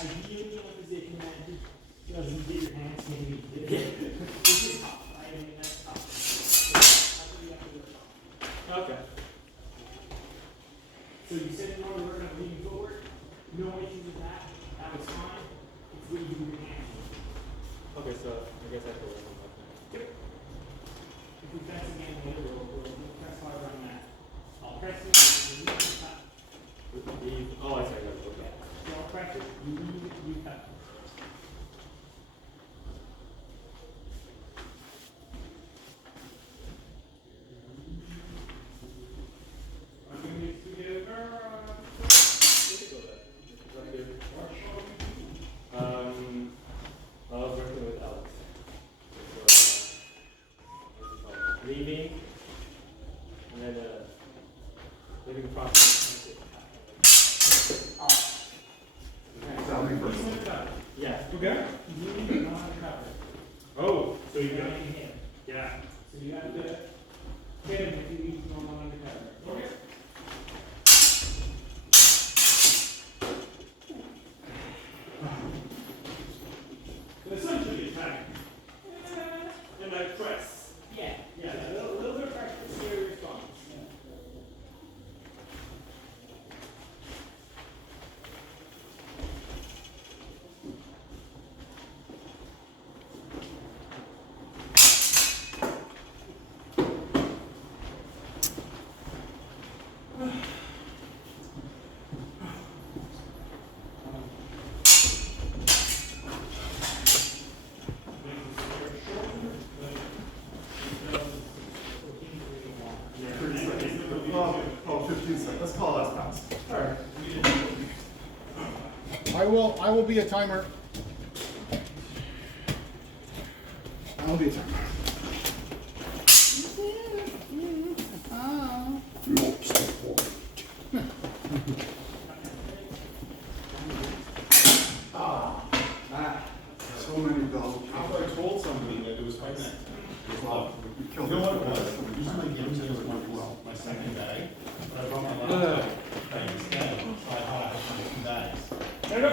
ideally in a position that doesn't get your hands maybe. This is tough, right? I mean, that's tough. That's what you have to work on. Okay. So you said you normally work on leaning forward. No issues with that. That was fine. It's what you do with your hands. Okay, so I guess I have to work on that. Yep. If we press again later, we'll press harder on that. I'll press it, and you cut. Oh, I see. Okay. So I'll press it, you leave it, you cut. I'm going to get together. I was working with Alex. Leaving, and then leaving the process. Yeah. Okay. You need to not cover. Oh, so you got him. yeah. So you have to get him if you need to go on undercover. Okay. So essentially attack. And I press. Yeah. Yeah. A little bit of pressure to steer your response. Oh, 15 seconds. Let's call that fast. All right. I will be a timer. I'll be a timer. So many dogs. I told somebody that it was my neck. Well, we killed You know what it it. was? Usually my games was going well, my second day, but I brought my laptop. Thanks, so I thought I had my 2 days. There you go.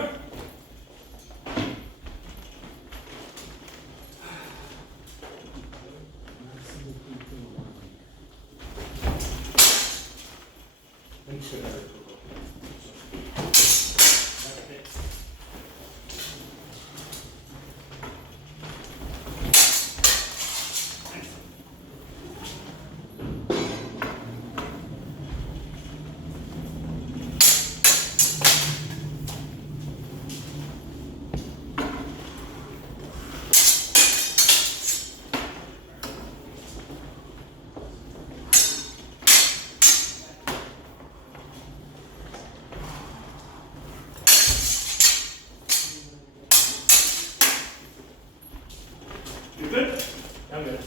You good? I'm good.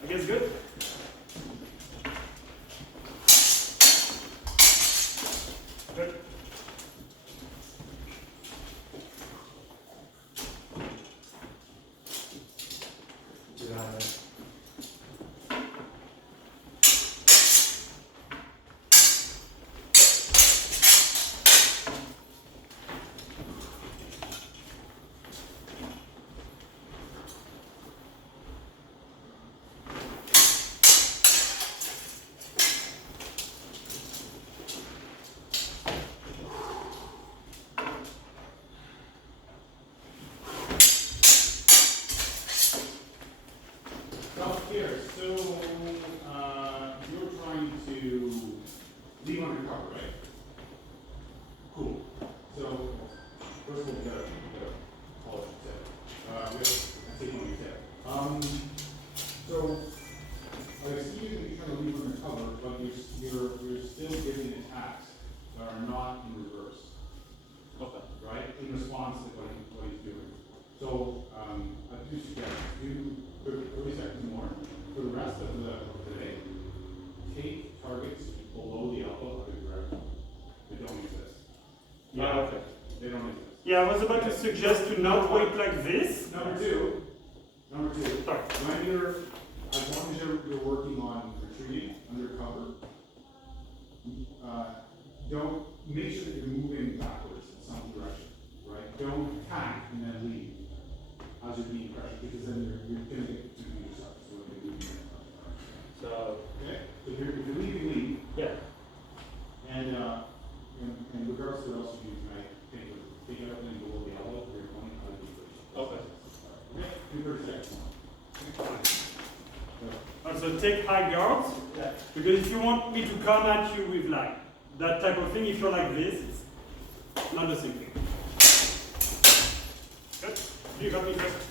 I guess good. Yeah, I was about to suggest to not wait like this. Number two, Sorry. when you're, as long as you're working on retreating undercover, don't, make sure that you're moving backwards in some direction, right? Don't attack and then leave as you're being pressured, because then you're gonna get to yourself. So, Okay? If you're leaving, leave. yeah. And regardless of what else you do tonight, take it up and below the elbow, you're going out of the first. Okay. Okay? Do 30 seconds. Also take high guards, because if you want me to come at you with like that type of thing, if you're like this, it's not the same thing. Good. You got me first.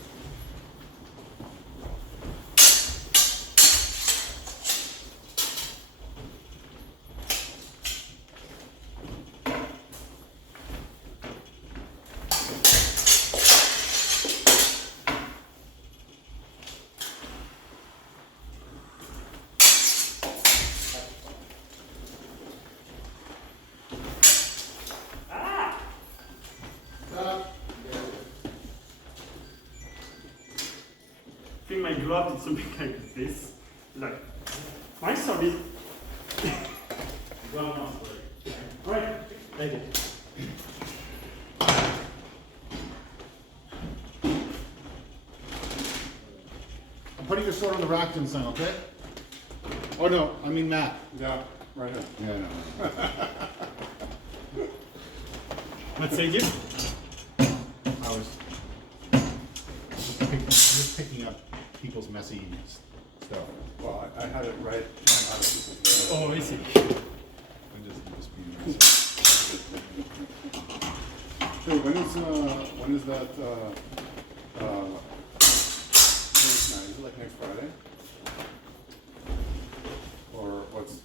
I think my glove did something like this. Like, my sorry. Glove must break. Alright. Thank you. I'm putting your sword on the rack, son, okay? Oh no, I mean Matt. Yeah, right here. Yeah, no. Let's say you. I was just picking up people's messy stuff. Well, I had it right. I was just, Oh, I see. I'm just being messy. Hey, when is that, is it like next Friday? Or what's,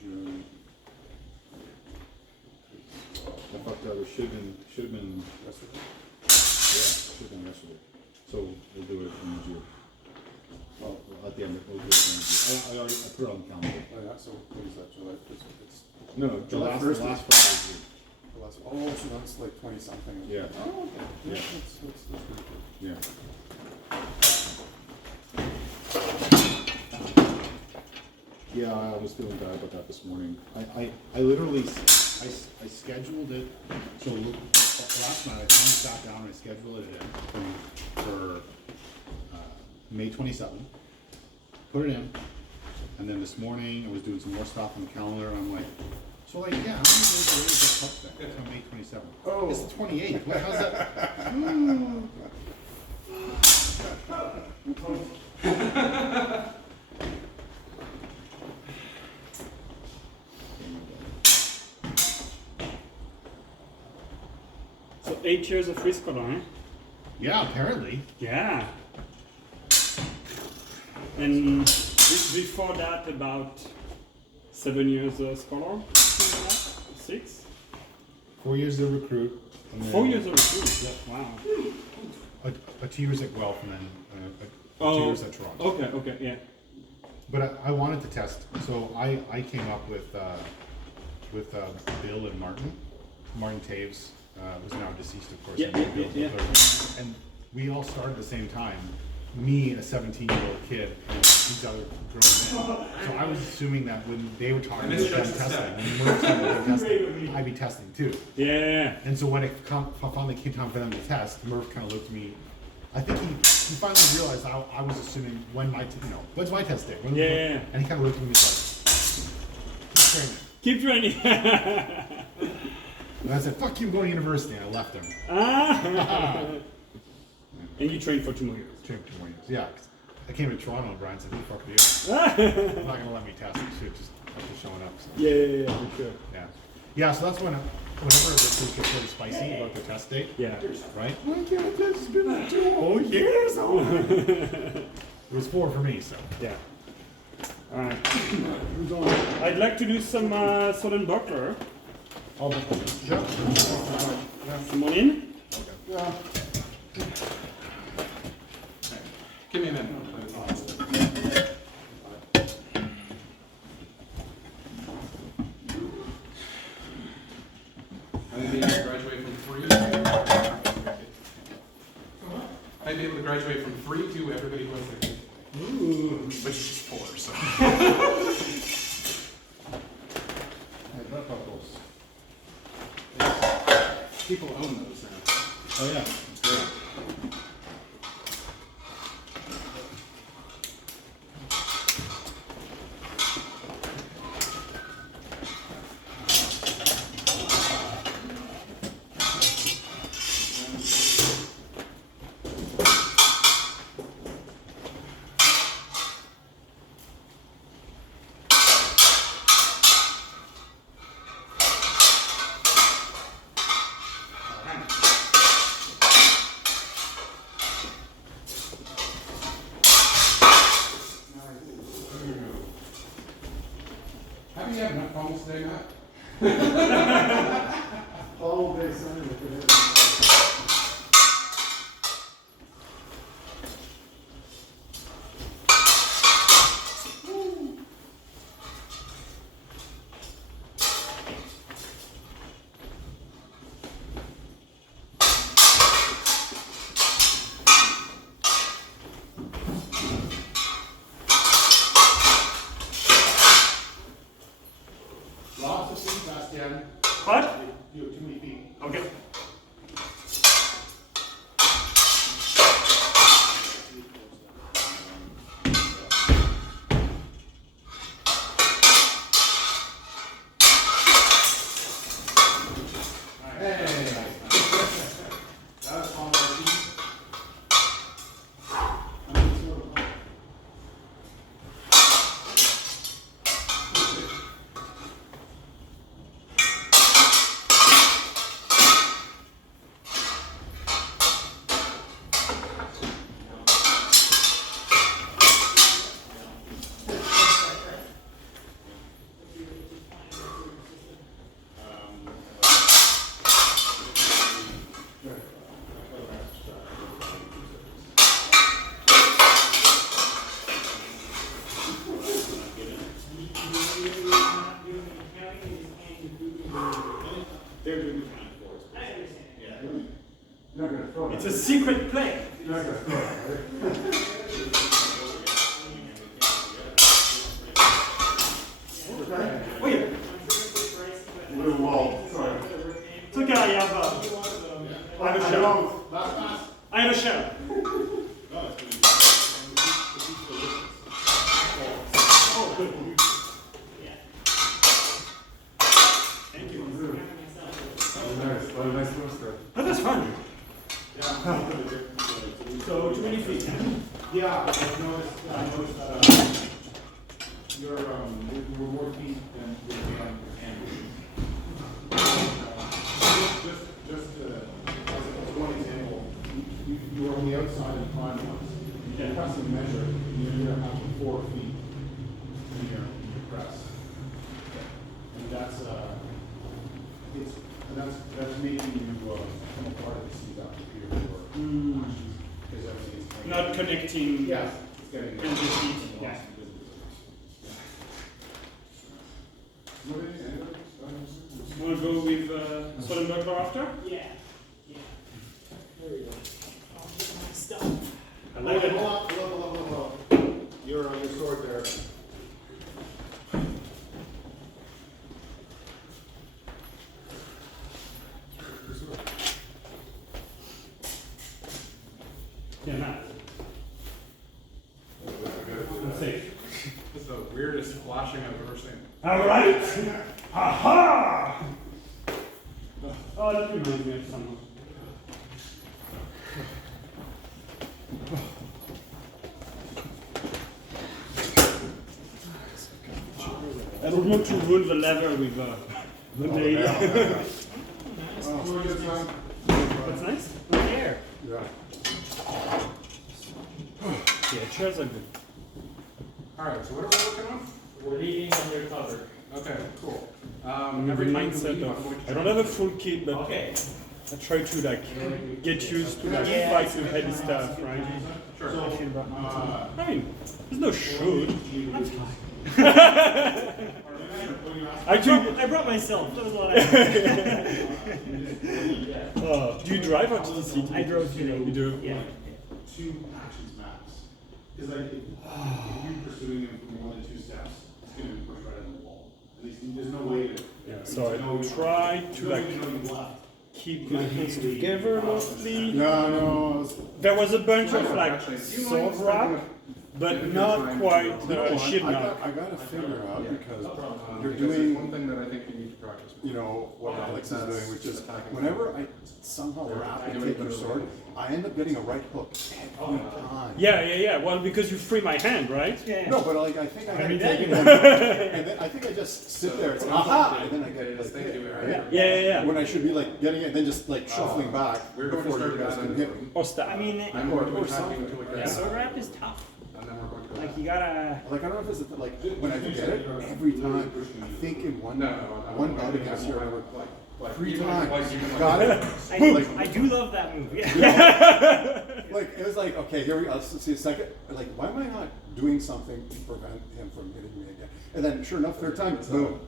June. I thought that should have been Yesterday? yeah, should have been yesterday. So we'll do it in June. Well, at the end, we'll do it in June. I already put it on the calendar. Oh, yeah, so what is that, July? It's No, July the 1st. last Friday of June. the last, oh, so that's like 20 something. Yeah. Oh, okay. Yeah, Yeah. that's pretty good. Yeah. Yeah, I was feeling bad about that this morning. I literally, I scheduled it, so last night I finally sat down and I scheduled it in for May 27th. Put it in, and then this morning I was doing some more stuff on the calendar and I'm like, so like, yeah, I'm gonna go to the Cup thing until May 27th. Oh. It's the 28th, what, how's that? So 8 years of free scholar, huh? Yeah, apparently. Yeah. And before that, about 7 years of scholar? 6? 4 years as a recruit. And then 4 years of recruit, yeah, wow. 2 years at Guelph and then 2 years at Toronto. Okay, yeah. But I wanted to test, so I came up with Bill and Martin. Martin Taves, who's now deceased, of course. Yeah, and Bill yeah. Butler. And we all started at the same time. Me, a 17-year-old kid, and these other grown men. So I was assuming that when they were talking about them testing, when we were talking about them testing, I'd be testing too. Yeah. And so when it finally came time for them to test, Murph kind of looked at me. I think he finally realized I was assuming when's my test day? Yeah. And he kind of looked at me like, keep training. Keep training. And I said, fuck you, I'm going to university. And I left him. And you trained for 2 more years. Trained for 2 more years. Yeah. 'Cause I came to Toronto and Brian said, who the fuck are you? I'm not going to let me test. You should just have to showing up. So. Yeah, for sure. Yeah. Yeah, so that's whenever the food gets really spicy about the test date. Yeah. Right? Why can't I test? It's been 2 whole years. It was 4 for me, so. Yeah. Alright. Who's on? I'd like to do some Southern Buckler. Oh, Come on in. Yeah. Give me a minute. I may be able to graduate from 3 to... I may be able to graduate from 3 to everybody who has their kid. Ooh. Which is just 4, so... People own those now. Oh, yeah. Great. How do you have enough homes today, Matt? All day Sunday. Lots of feet, Bastian. What? You have too many feet. Okay. Hey! That was fun, Archie. They're doing the time for us. I understand. Yeah. You're not gonna throw it. It's a secret play. You're not gonna throw it, right? Oh yeah. Little wall, sorry. It's okay, I have a shell. Last pass. I have a shell. Oh, good. Thank you. Nice, what a nice poster. Oh, that's fun. Yeah. So, too many feet. Yeah, I noticed that you're more feet than your hand. Just as one example, you were on the outside and climbed once. You press and measure, you're having 4 feet in your press. And that's making you become a part of the seat after period work. Because everything is Not connecting. Yes, it's getting And the feet. Yeah. Want to go with swordmaster after? Yeah. Yeah. There we go. I'll get my stuff. I like it. Hold on. Your sword there. Yeah, nice. That's safe. This is the weirdest flashing I've ever seen. All right. Aha! Oh, that reminds me of someone. I don't want to ruin the leather with the blade. That's nice. There. Yeah. Yeah, chairs are good. Alright, so what are we working on? We're leaving undercover. Okay, cool. I'm in the Every time you mindset leave, I'm of going to I don't have a full kit, but Okay. I try to like get used to like Yeah. fight with heavy stuff, right? Sure. I feel brought my Uh, I mean, there's no should. I'm tired. I brought myself. That was a lot of Do you drive or TTC? I drove today. You do? Yeah. Two actions max. Because like, if you're pursuing him for more than 2 steps, it's gonna be pushed right in the wall. At least, there's no way to. So I try to like keep my hands together mostly. No, There was a bunch of like sword wrap, but not quite shield knock. I gotta figure out because you're Because there's one doing, thing that I think you need to practice. you know, what Alex is doing, which is whenever I somehow wrap and take your sword, I end up getting a right hook every time. Yeah. Well, because you free my hand, right? Yeah. No, but like I think I gotta mean, take it, that and then I think I just sit there. It's aha, and then I get it like Thank you, hit, Aaron. right? Yeah. When I should be like getting it, and then just like shuffling back We're going to before start you guys with can that. hit me. Or stab. I mean, I'm going to Or be attacking until it gets. sword wrap is tough. And then we're going to go Like back. you gotta. Like I don't know if it's like when I do get it every time. I think in one bout against you or whatever, Like, 3 even times. like, even like- Got it. I do love that move. Yeah. Like it was like okay, here we go. Let's see a second. Like why am I not doing something to prevent him from hitting me again? And then sure enough, third time, boom.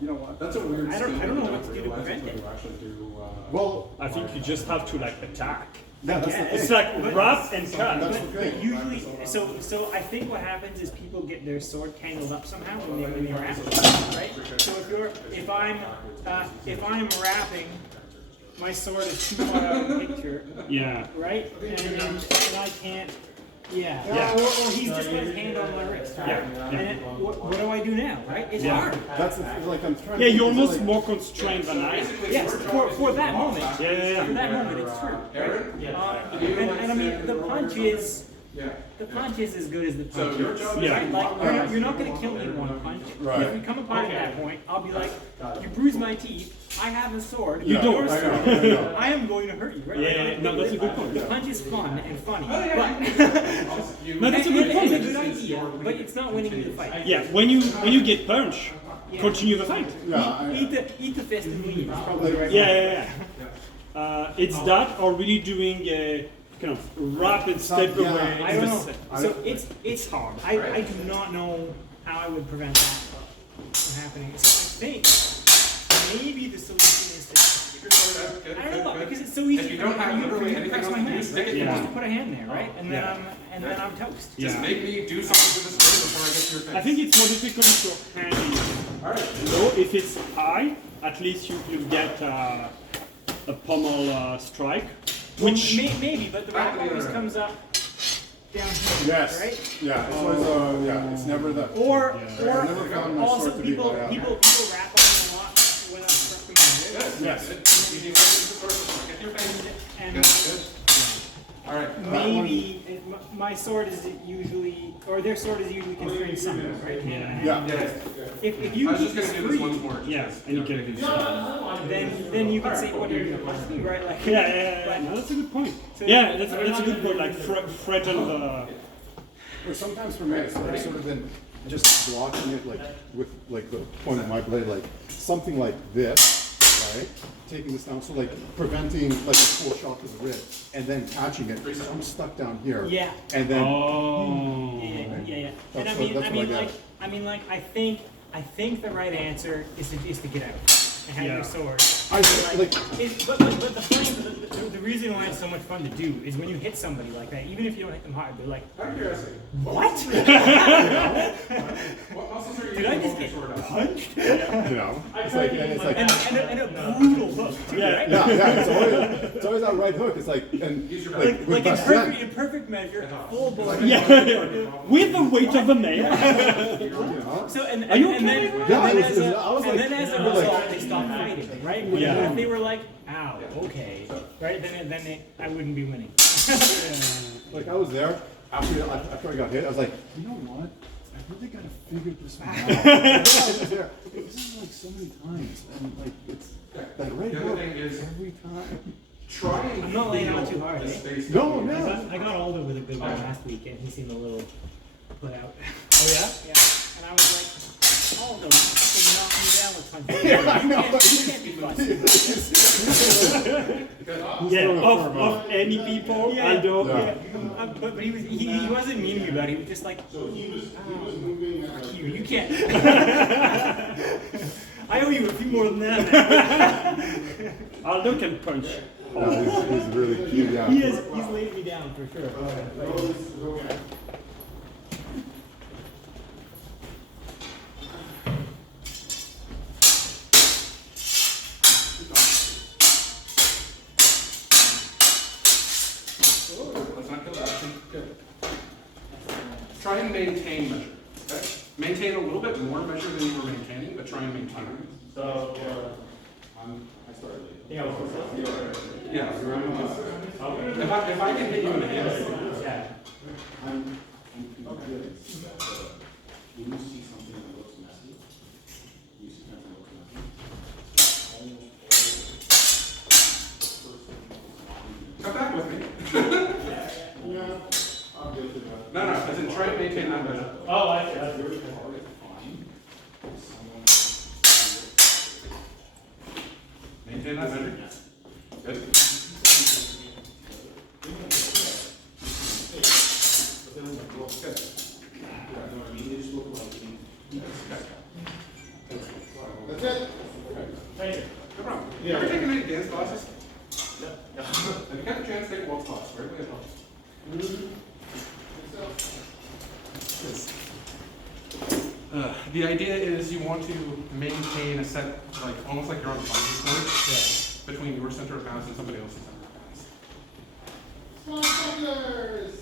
You know what? That's a weird I don't skill know that what to do to realize prevent until it. you actually do, Well, I think you just have to like attack. yeah, that's the Yeah, thing. It's like wrap and That's cut. the But thing. usually, so I think what happens is people get their sword tangled up somehow when they wrap, right? So if I'm wrapping, my sword is too far out of the picture, Yeah. right? And I can't. Yeah. Yeah. Or he's just got his hand on my wrist. Right? Yeah. And then, what do I do now? Right? It's Yeah. hard. That's the thing. Like I'm trying. Yeah, to you're think, almost like, more constrained than I am. Yes. For that moment. Yeah. For that moment, it's true. Right? And I mean, the punch is. yeah. The punch is as good as the punch So your is, job is- right? Like, you're not going to kill me in one punch. Right. If we come apart at that point, I'll be like, you bruise my teeth, I have a sword. You don't. Your I know, sword. I know. I am going to hurt you, right? Yeah, no, that's a good point. The punch is fun and funny, but No, that's a good and a point. good idea, but it's not winning you the fight. Yeah, when you get punched, continue the fight. Yeah, Eat the fist and leave. It's probably the right Yeah. It's that or really doing a kind of rapid step Yeah. away. I in don't the know. set. So it's hard. I do not know how I would prevent that from happening. So I think maybe the solution is to. I don't know because it's so easy. If you don't have literally anything press else my to do, hand, stick right? it You in. just put a hand there, right? And then Yeah. I'm toast. Just Yeah. make me do something to this thing before I get to your face. I think it's more difficult if your hand is low. If it's high, at least you get a pommel strike, which Maybe, but the rack always comes up down here, Yes. right? Yeah. It's always yeah. It's never the. Or I've never found my also sword to be people high up. wrap on me a lot when I'm pressing my wrist. Yes. Easy way to do the sword before I get to your face. And Good. All right. maybe my sword is usually, or their sword is usually constrained somewhere, right? Yeah. If you I was keep just this gonna do this free, once more. yeah, and you can. then you can say what you're gonna punch me, right? Like Yeah. No, that's a good point. Yeah, that's a good point. Like threaten the. But sometimes for me, it's sort of been just blocking it like with like the point of my blade, like something like this, right? Taking this down, so like preventing like a full shot to the rib, and then catching it. So I'm stuck down here. Yeah. And then Oh. Yeah. And That's what I get. I think the right answer is to get out and have Yeah. your sword. I like But the reason why it's so much fun to do is when you hit somebody like that, even if you don't hit them hard, they're like, what? What muscles are you Did I using just to get hold your sword up? punched? you know, it's like and it's like And a brutal hook too, right? yeah. It's always that right hook. It's like and Use your like blade. with Like Bastien, in perfect measure, full bore. Yeah. With the weight of a man. you know. So and Are you and okay? then Yeah, and I then was- as a I was and like- then as a I was result like- they stopped fighting, right? When Yeah. if they were like, ow, okay, right? Then I wouldn't be winning. Like I was there after I got hit. I was like, you know what? I really gotta figure this one out. I was there. This is like so many times, and like it's that right The other hook thing is- every time. Try and I'm not laying feel out too hard, the eh? space No, between no. your I got Aldo with a good one last week, and he seemed a little put out. Oh yeah. Yeah, and I was like, Oh no, you fucking knocked me down with punches. You can't be fussy. Yeah, of any people, Yeah. Aldo. Yeah. But he wasn't mean to me about it. He was just like, So he was moving at fuck like. you can't. I owe you a few more than that. Aldo can punch. He's really cute, yeah. He's laid me down for sure. Okay. Let's not kill that. Good. Try and maintain measure. Okay? Maintain a little bit more measure than you were maintaining, but try and maintain it. So, I started late. Yeah. If I can hit you in the hand. I'm convinced that when you see something that looks messy, you see something that looks messy. Come back with me. Yeah, I'll get to that. No, as in try and maintain that measure. Oh, I see. Very hard to find someone. Maintain that measure. Good. Good. That's it. Thank you. No problem. Yeah. You ever taken any dance classes? Have you got the chance to take waltz class? Right away at home. The idea is you want to maintain a set, like almost like you're on the bungee cord, between your center of mass and somebody else's center of mass. Sponsors.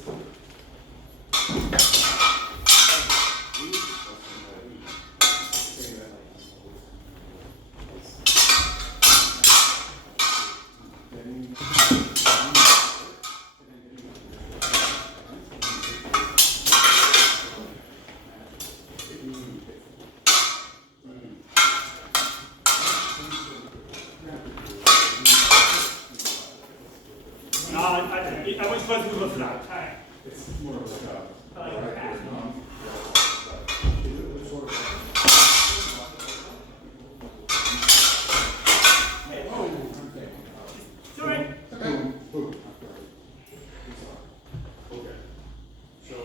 I was supposed to do a flat. It's more of like Sorry. Okay. So,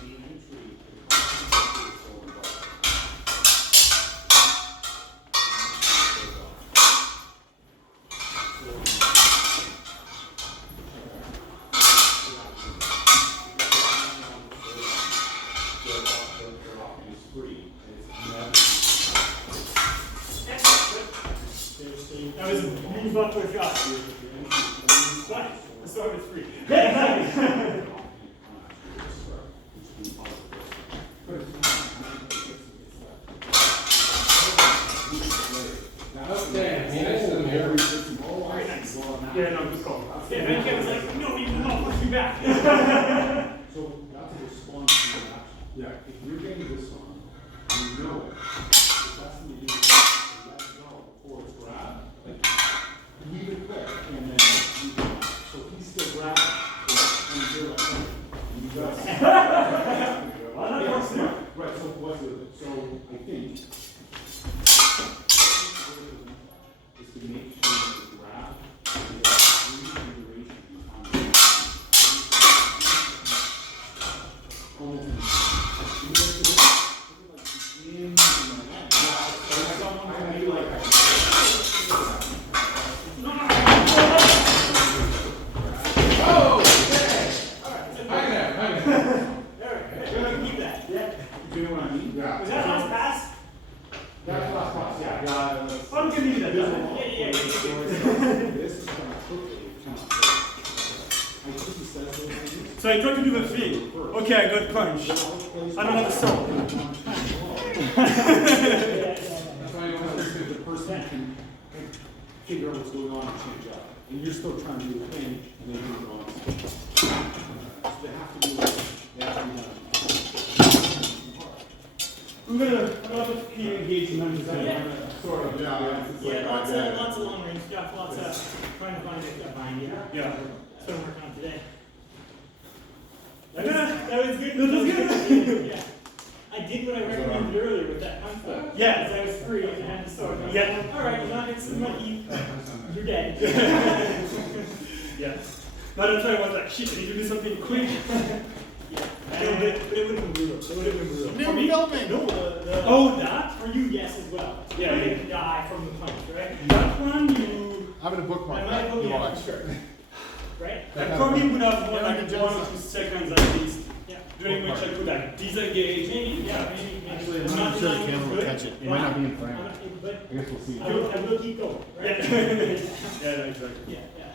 the entry, That was a move up to a shot. Nice. The sword is free. Okay, be nice to the mirror. Very nice. Yeah, no, good call. Yeah, Ben Kim was like, no, you will not push me back. So that's a response to the action. Yeah. If you're getting this on, you know the best thing to do is let go before it's grabbed. Like, leave it quick and then you grab. So he's still grabbing. And you're like, and you got Right, so what's with it? So I think is to make sure that the grab is duration You know what I mean? Yeah. Was that last pass? That's the last pass, yeah. I'm gonna give you that. Yeah. This is kind of quickly, kind of. I think he says those things. So I tried to do the thing. Okay, I got punched. I don't have a sword. That's why I always think the person can figure out what's going on and change up. And you're still trying to do the thing, and they do it wrong. So they have to do it. They have to be done. I'm gonna keep engaging them. Sort of, yeah. Yeah, lots of long range stuff, lots of trying to find stuff behind you. Yeah. That's what I'm working on today. That That was good. That was good. Yeah. I did what I recommended earlier with that unfold. Yeah. Because I was free and I had the sword. Yeah. All right, you're not gonna see my eat. You're dead. Yeah. But that's why I was like, shit, I need to do something quick. But it would have been brutal. It would have been brutal. New For me, filming. no. Oh, that? For you, yes, as well. Yeah, You yeah. can die from the punch, right? That one, you... I'm gonna bookmark I might that. put You you on watch. the shirt. Right? I probably would have Yeah, like like a 1 or genocide. 2 seconds at least, Yeah. during which I could like disengage. Maybe, yeah, maybe. Actually, I'm I'm not sure the denying camera it's will good, catch it. It but might not be in I'm frame. not- But I guess we'll see. I will keep going, right? Yeah. Yeah, exactly. Yeah, yeah.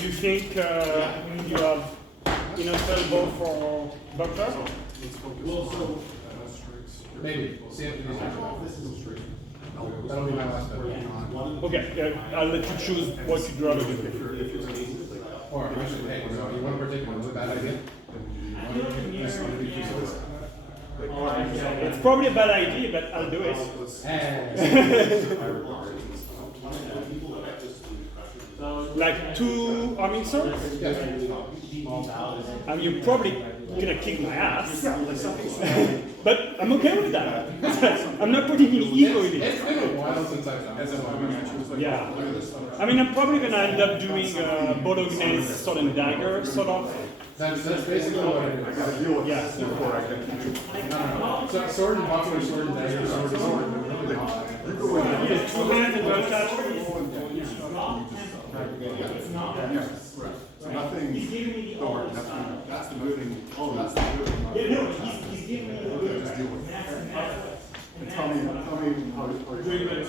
You think you have enough elbow for Doctor? Maybe. See if that'll be my last bet. Okay, I'll let you choose what you'd rather do. Or actually, hey, so you want to partake in a bad idea? It's probably a bad idea, but I'll do it. Like 2 arming swords? And you're probably gonna kick my ass. But I'm okay with that. I'm not putting any ego in it. It's been a while since I've done this. Yeah. I mean, I'm probably gonna end up doing Bolognese sword and dagger, sort of. That's basically what it I is. gotta deal with Yeah. this before I can. So sword and boxer, sword and dagger, sword and sword. You go in. Yeah, 2 hands and one touch. So nothing, He's giving me the don't worry, old nothing, style. that's the moving, oh, that's the moving. Yeah, no, he's giving me the Okay, good. just deal with it. That's and that's. And tell me how you're doing it.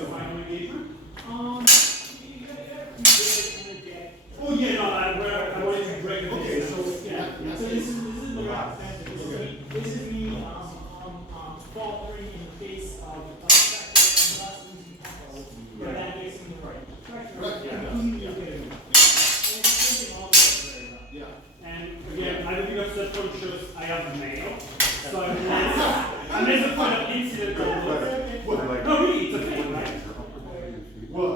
Oh yeah, no, I wanted to break it. Okay, so, Yeah, so this is the rock. This is me, faltering in the face of practice and thus losing tempo. Yeah, that makes me right. Yeah, completely okay with me. And it's something all very well. Yeah. And again, I don't think I'm self-conscious. I have mail, so unless a kind of incident or no, really, it's a thing, right? Well,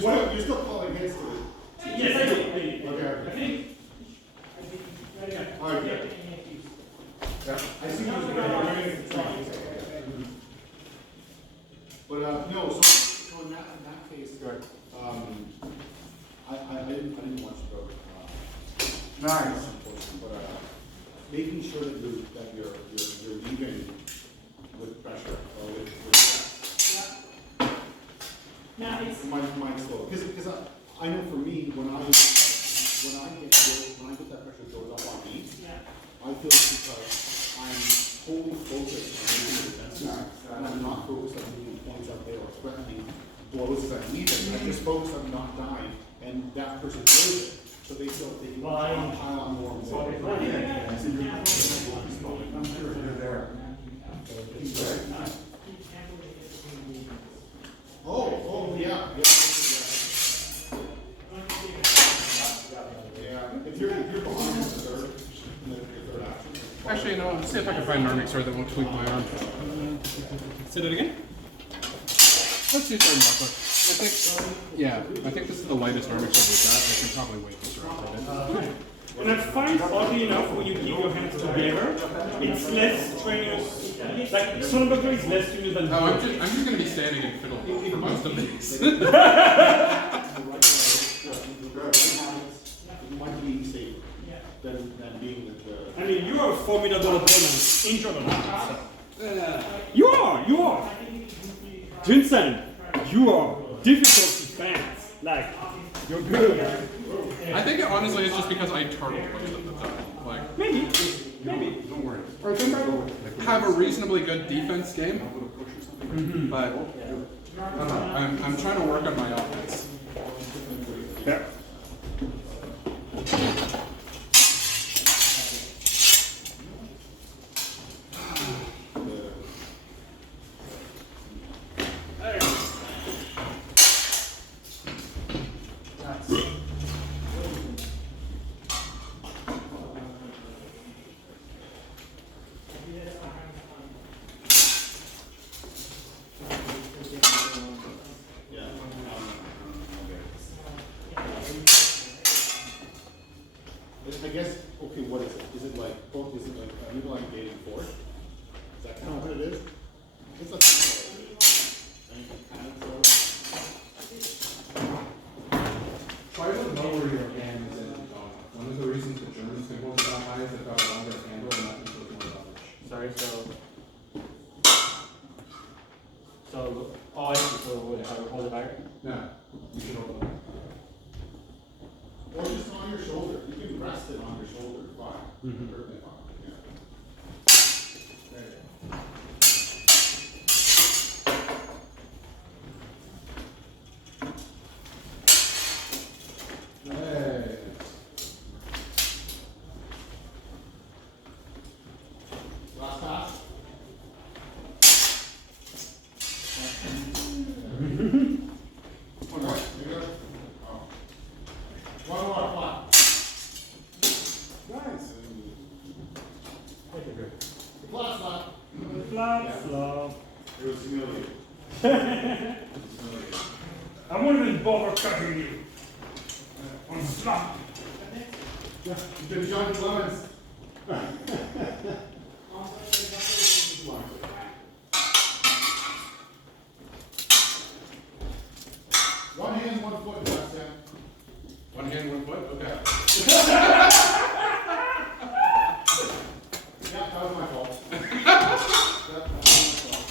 what, you're still calling hits to it? Yes, I do. Okay. I think. Right here. All right, good. Yeah, I see you're doing but, no, so in that case, I didn't want you to go, nice, unfortunately, but, making sure that you're leaving with pressure, or with stress. Now, it's, My slow, because I know for me, when I get that pressure goes up on me, yeah. I feel it's because I'm wholly focused on moving the defensive, and I'm not focused on moving points up there or threatening blows as I'm leaving. I'm just focused on not dying, and that person blows it, so they feel they can pile on more and more. I'm sure you're there. Oh, yeah. Yeah, if you're behind the third action. Actually, no, let's see if I can find an arming sword that won't tweak my arm. Say that again. Let's do sword and buckler. I think this is the lightest arming sword we've got. I can probably weight this around a bit. And I find oddly enough, when you keep your hands together, it's less strenuous. Like sword and buckler is less strenuous than. Oh, I'm just gonna be standing and fiddle for most of this. You might be safer than being the. I mean, you are a formidable opponent in Jordan. So. You are. Vincent, you are difficult to fans. Like, you're good. I think it honestly is just because I turtle most of the time. Like, Maybe. Don't worry. I think I have a reasonably good defense game, but I don't know. I'm trying to work on my offense. Yeah. guess, okay, what is it? Is it like elongated fork? Is that kind of what it is? It's a kind of fork. Try to lower your hand as in one of the reasons the Germans can hold it that high is they've got a longer handle and that controls more leverage. Sorry, oh, I see, so what, how to hold it higher? No, you should hold it. Or just on your shoulder. You can rest it on your shoulder. Fine. Perfectly fine. Yeah. There you go. Hey. Last pass. One more. Here we go. Oh. One more. Flat. Nice. Okay, good. The flat slap. Flap, flop. It was humiliating. I won't even bother cutting you. On slap. Yeah, you did John Clemens. One hand, 1 foot, that's it. One hand, 1 foot? Okay. Yeah, that was my fault. That was my fault.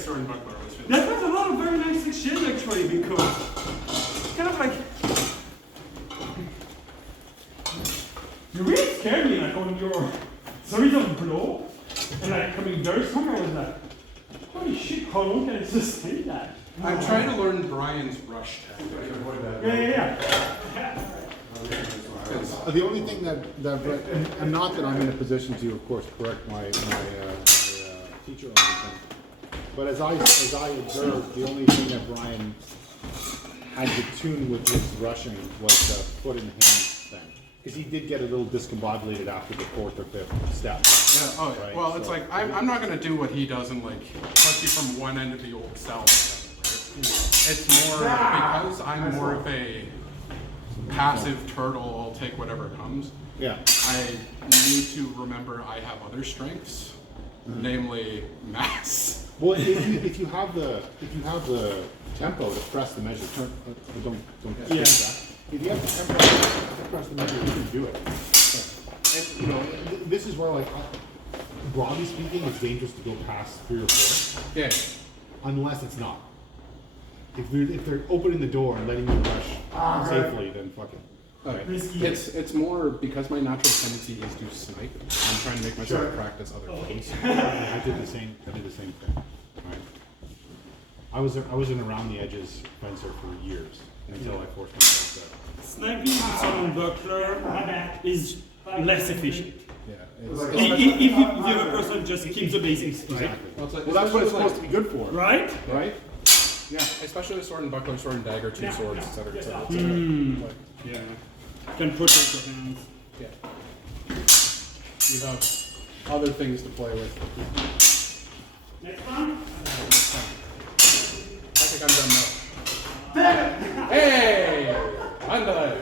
story buckler was finished. That was a lot of very nice exchange actually, because it's kind of like you really scared me like on your series of blow and like coming very strong. I was like, holy shit, how long can I sustain that? I'm trying to learn Brian's rush tactic. Yeah. The only thing that and not that I'm in a position to, of course, correct my teacher on anything, but as I observed, the only thing that Brian had to tune with his rushing was the foot in hand thing, because he did get a little discombobulated after the fourth or fifth step. Yeah. Oh, yeah. Right, Well, so- it's like I'm not gonna do what he does and like push you from one end of the old cell. Right? It's more because I'm more of a passive turtle, I'll take whatever comes. Yeah. I need to remember I have other strengths, namely mass. Well, if you have the tempo to press the measure, don't Yeah. that. If you have the tempo to press the measure, you can do it. And you know, this is where, like, broadly speaking, it's dangerous to go past 3 or 4. Yeah. Unless it's not. If they're opening the door and letting you rush safely, then fuck it. Okay. Risky. It's more because my natural tendency is to snipe. I'm trying to make myself practice other things. I did the same thing. Right. I was in around the edges fencer for years until I forced myself to. Sniping with someone buckler is less efficient. Yeah. If the other person just keeps the basics, right? Exactly. Well, Well, that's what it's supposed to be good for. Right? Right? Yeah, especially with sword and buckler, sword and dagger, 2 swords, etc. etc. Yeah. Can protect your hands. Yeah. You have other things to play with. Next one? I think I'm done now. Hey! Andale!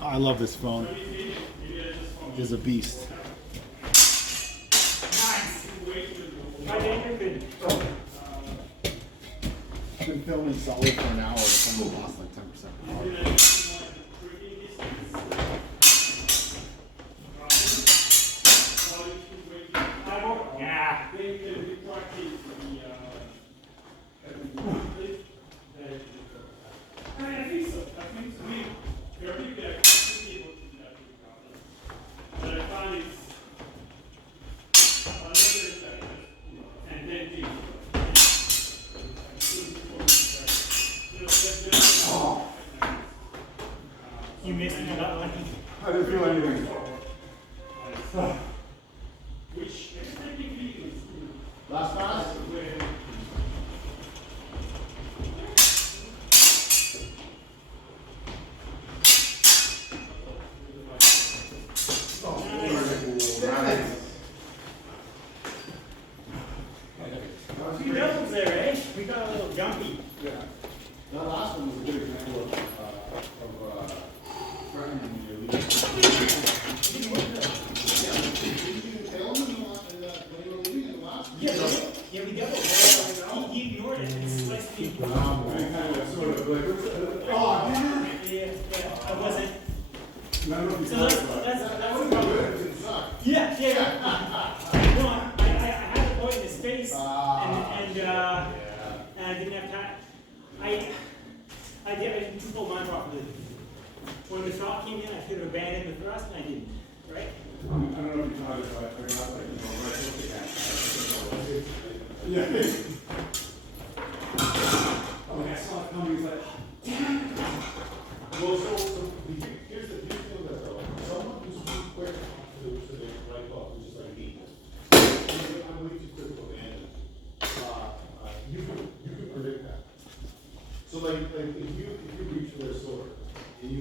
I love this phone. It's a beast. Nice. Hi, Dan, you're good. I've been filming solid for an hour. The phone lost like 10% power. Yeah. I think so. I think so. There are people that should be able to do that with problems. But I find it's another effect, and then you missed me that one. I didn't feel anything. Which technically is Last pass? Few doubles there, eh? We got a little jumpy. Yeah. That last one was a good example of threatening your leadership. Yeah, we doubled. He ignored it. It's like he Sort of like, oh, man. Yeah, I wasn't. I don't know if you So saw that's it, but- the problem. Yeah. No, I had a boy in his face, and I didn't have time. I didn't pull mine properly. When the shot came in, I should have abandoned the thrust, and I didn't. Right? I don't know if you caught it, but I got like, you know, right with the cat. Yeah. Oh, I saw it coming. He's like, Well, so here's the thing that though, someone who's too quick to the right hook, which is like me, I'm way too quick to abandon. You can predict that. So like if you reach for their sword, and you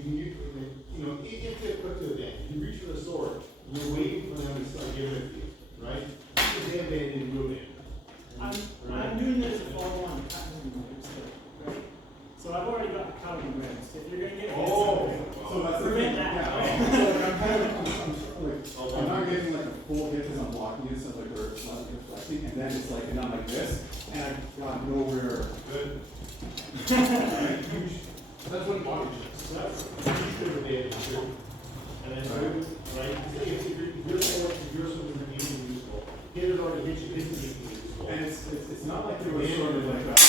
know, if they're quick to abandon, you reach for the sword, you're waiting for them to start giving it to you, right? You can abandon and move in. I'm doing this at fall one. Right? So I've already got the counting grams. If you're going to get So that's the prevent thing, that. yeah. Right? So like I'm kind of, I'm not getting like a full hit because I'm blocking it, so like we're slightly deflecting, and then it's like, and I'm like this, and I've got nowhere good. That's what body chips. So that's usually what they have to do. And then move, right? If your sword is immediately useful, hit it already hit you, it's immediately useful. And it's not like they were sort of like that.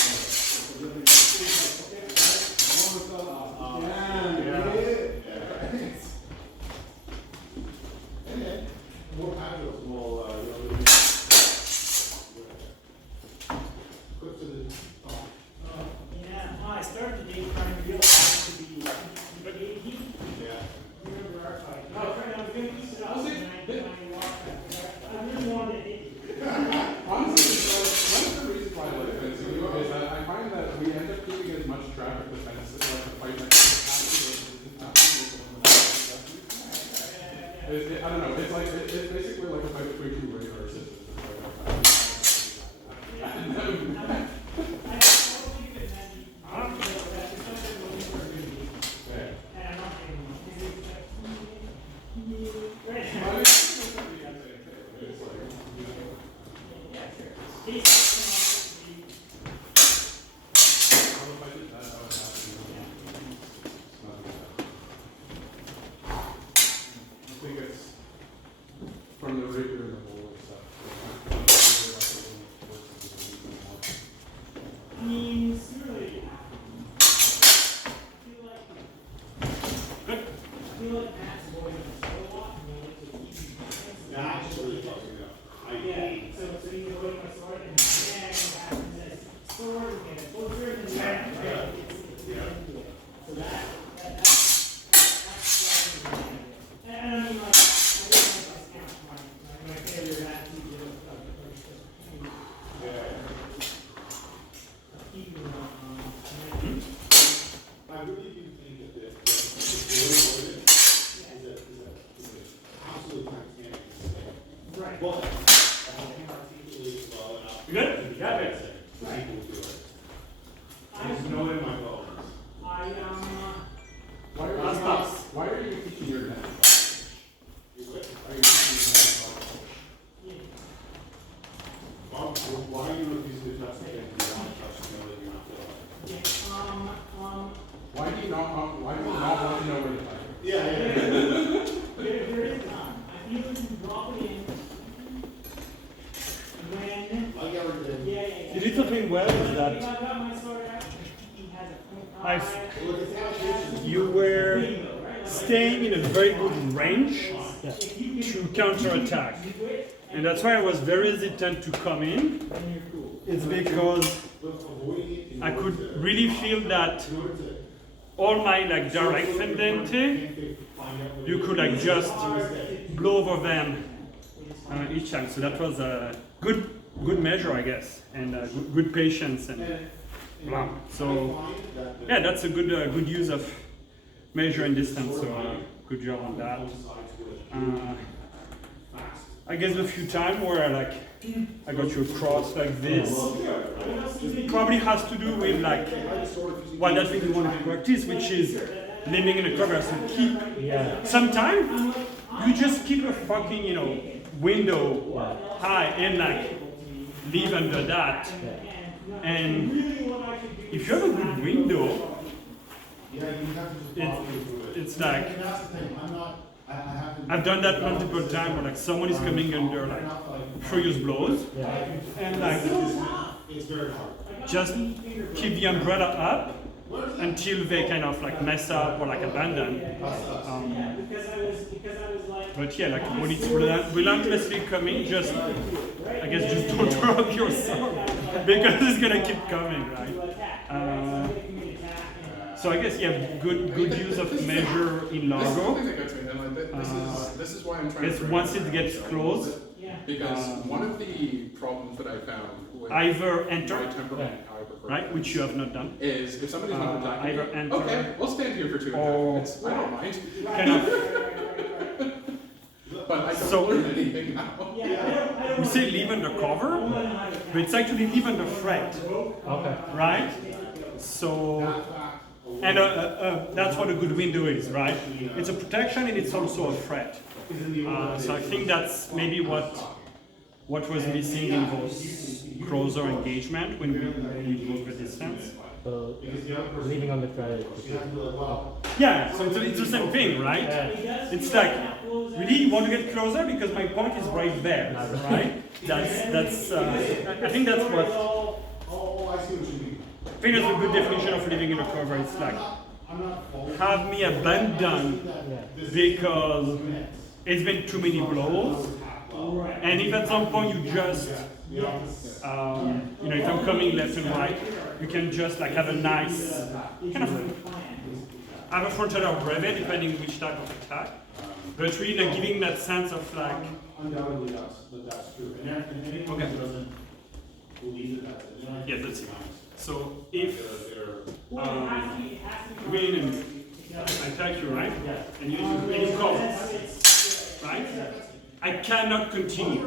And then more paddles will, quick to the top. Yeah, well, I started the day trying to realize to be but he Yeah. remember our fight. No, I was going to piece it up and I walked back. I really wanted to hit you. Honestly, so one of the reasons why I like fencing is that I find that we end up keeping as much traffic defense as like a fight next to the I don't know. It's like it's basically like a fight between two regular systems. From the rapier and the bowl and stuff. I mean, it's really, I feel like Matt's going to say a lot, and I like to keep his distance. Yeah, actually, Yeah, so you can go to my sword and bang, and this sword, and it's closer than that, right? So that's and I mean, like, I really like my scout, my failure of attitude of keeping I really do think that the ordinance is absolutely titanic. right. But I can articulate well enough. You good? To be Yeah, able to say, Right. people do it. There's no in my bones. Why are you teaching your net? You're good. Are you teaching your net? Bob, why are you refusing to touch the thing you want to touch to know that you're not feeling it? Why do you not want to know where the fire is? Yeah. There is none. I feel like you drop it in when. I get rid of it. Yeah. You did something well with that. If I got my sword out, he has a point I- five. Look, it's not just. You were staying in a very good range to counterattack. And that's why I was very hesitant to come in. It's because I could really feel that all my like direct fendente, you could like just blow over them each time. So that was a good measure, I guess, and good patience and blah. So yeah, that's a good use of measure and distance. So good job on that. I guess a few times where like I got you across like this. Probably has to do with like that thing you want to practice, which is living in a cover. So keep sometimes you just keep a fucking window high and like live under that. And if you have a good window, it's like I've done that multiple times where like someone is coming under like furious blows, and like just keep the umbrella up until they kind of like mess up or like abandon. But yeah, like when it's relentlessly coming, just I guess just don't drop your sword because it's gonna keep coming, right? So I guess good use of measure in This is Largo. something that gets me, and like this is why I'm trying Guess to. once it gets close, Because one of the problems that I found with either my enter, temperament, how I prefer right, which you have not done, is if somebody's not attacking either me, enter okay, we'll stand here for 2.5 or- minutes. I don't mind. kind of. But I don't So- learn anything now. We say leave under cover, but it's actually leave under threat, right? So, and that's what a good window is, right? It's a protection and it's also a threat. So I think that's maybe what was missing in those closer engagement when we move the distance. So, leaving on the thread. Yeah, so it's the same thing, right? It's like, really, you want to get closer because my point is right there, right? That's. I think that's what. Oh, I see what you mean. I think that's a good definition of living in a cover. It's like have me abandoned because it's been too many blows, and if at some point you just, if I'm coming left and right, you can just like have a nice kind of have a frontal or brevet depending which type of attack, but it's really like giving that sense of like. Undoubtedly, that's true. And anyone who doesn't believe that that's it. Yeah, that's it. So if win and I attack you, right? And you call, right? I cannot continue.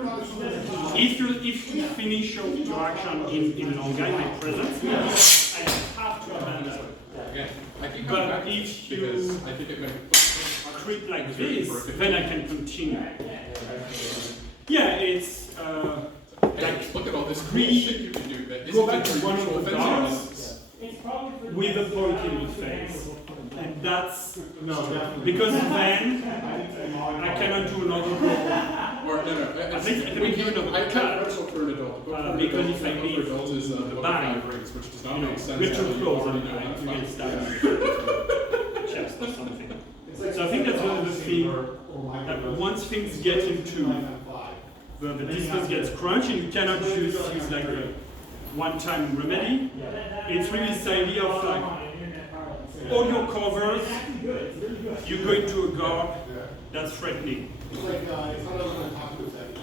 If you finish your action in longer, in my presence, I have to abandon. Again, I keep coming But back to if this you because I think it makes treat like this, then I can continue. Yeah, it's like, look at all this cool shit you can do. That go isn't back to your one usual of the fencing guards methods. with a point in the face. And that's No, definitely. because then I cannot do another blow. Or no, I think I can do another I cut. can't wrestle for an adult. Book for an Because adult, if I book leave for adults is the book of bang, 5 rings, which does not You know, make sense. we're too until you close already and know how to you fight. get stabbed. Chest or something. So I think that's one of the things that once things get into the distance gets crunched and you cannot use things like a one-time remedy. It's really this idea of like all your covers, you go into a guard that's threatening. It's like, it's not over the top of the second.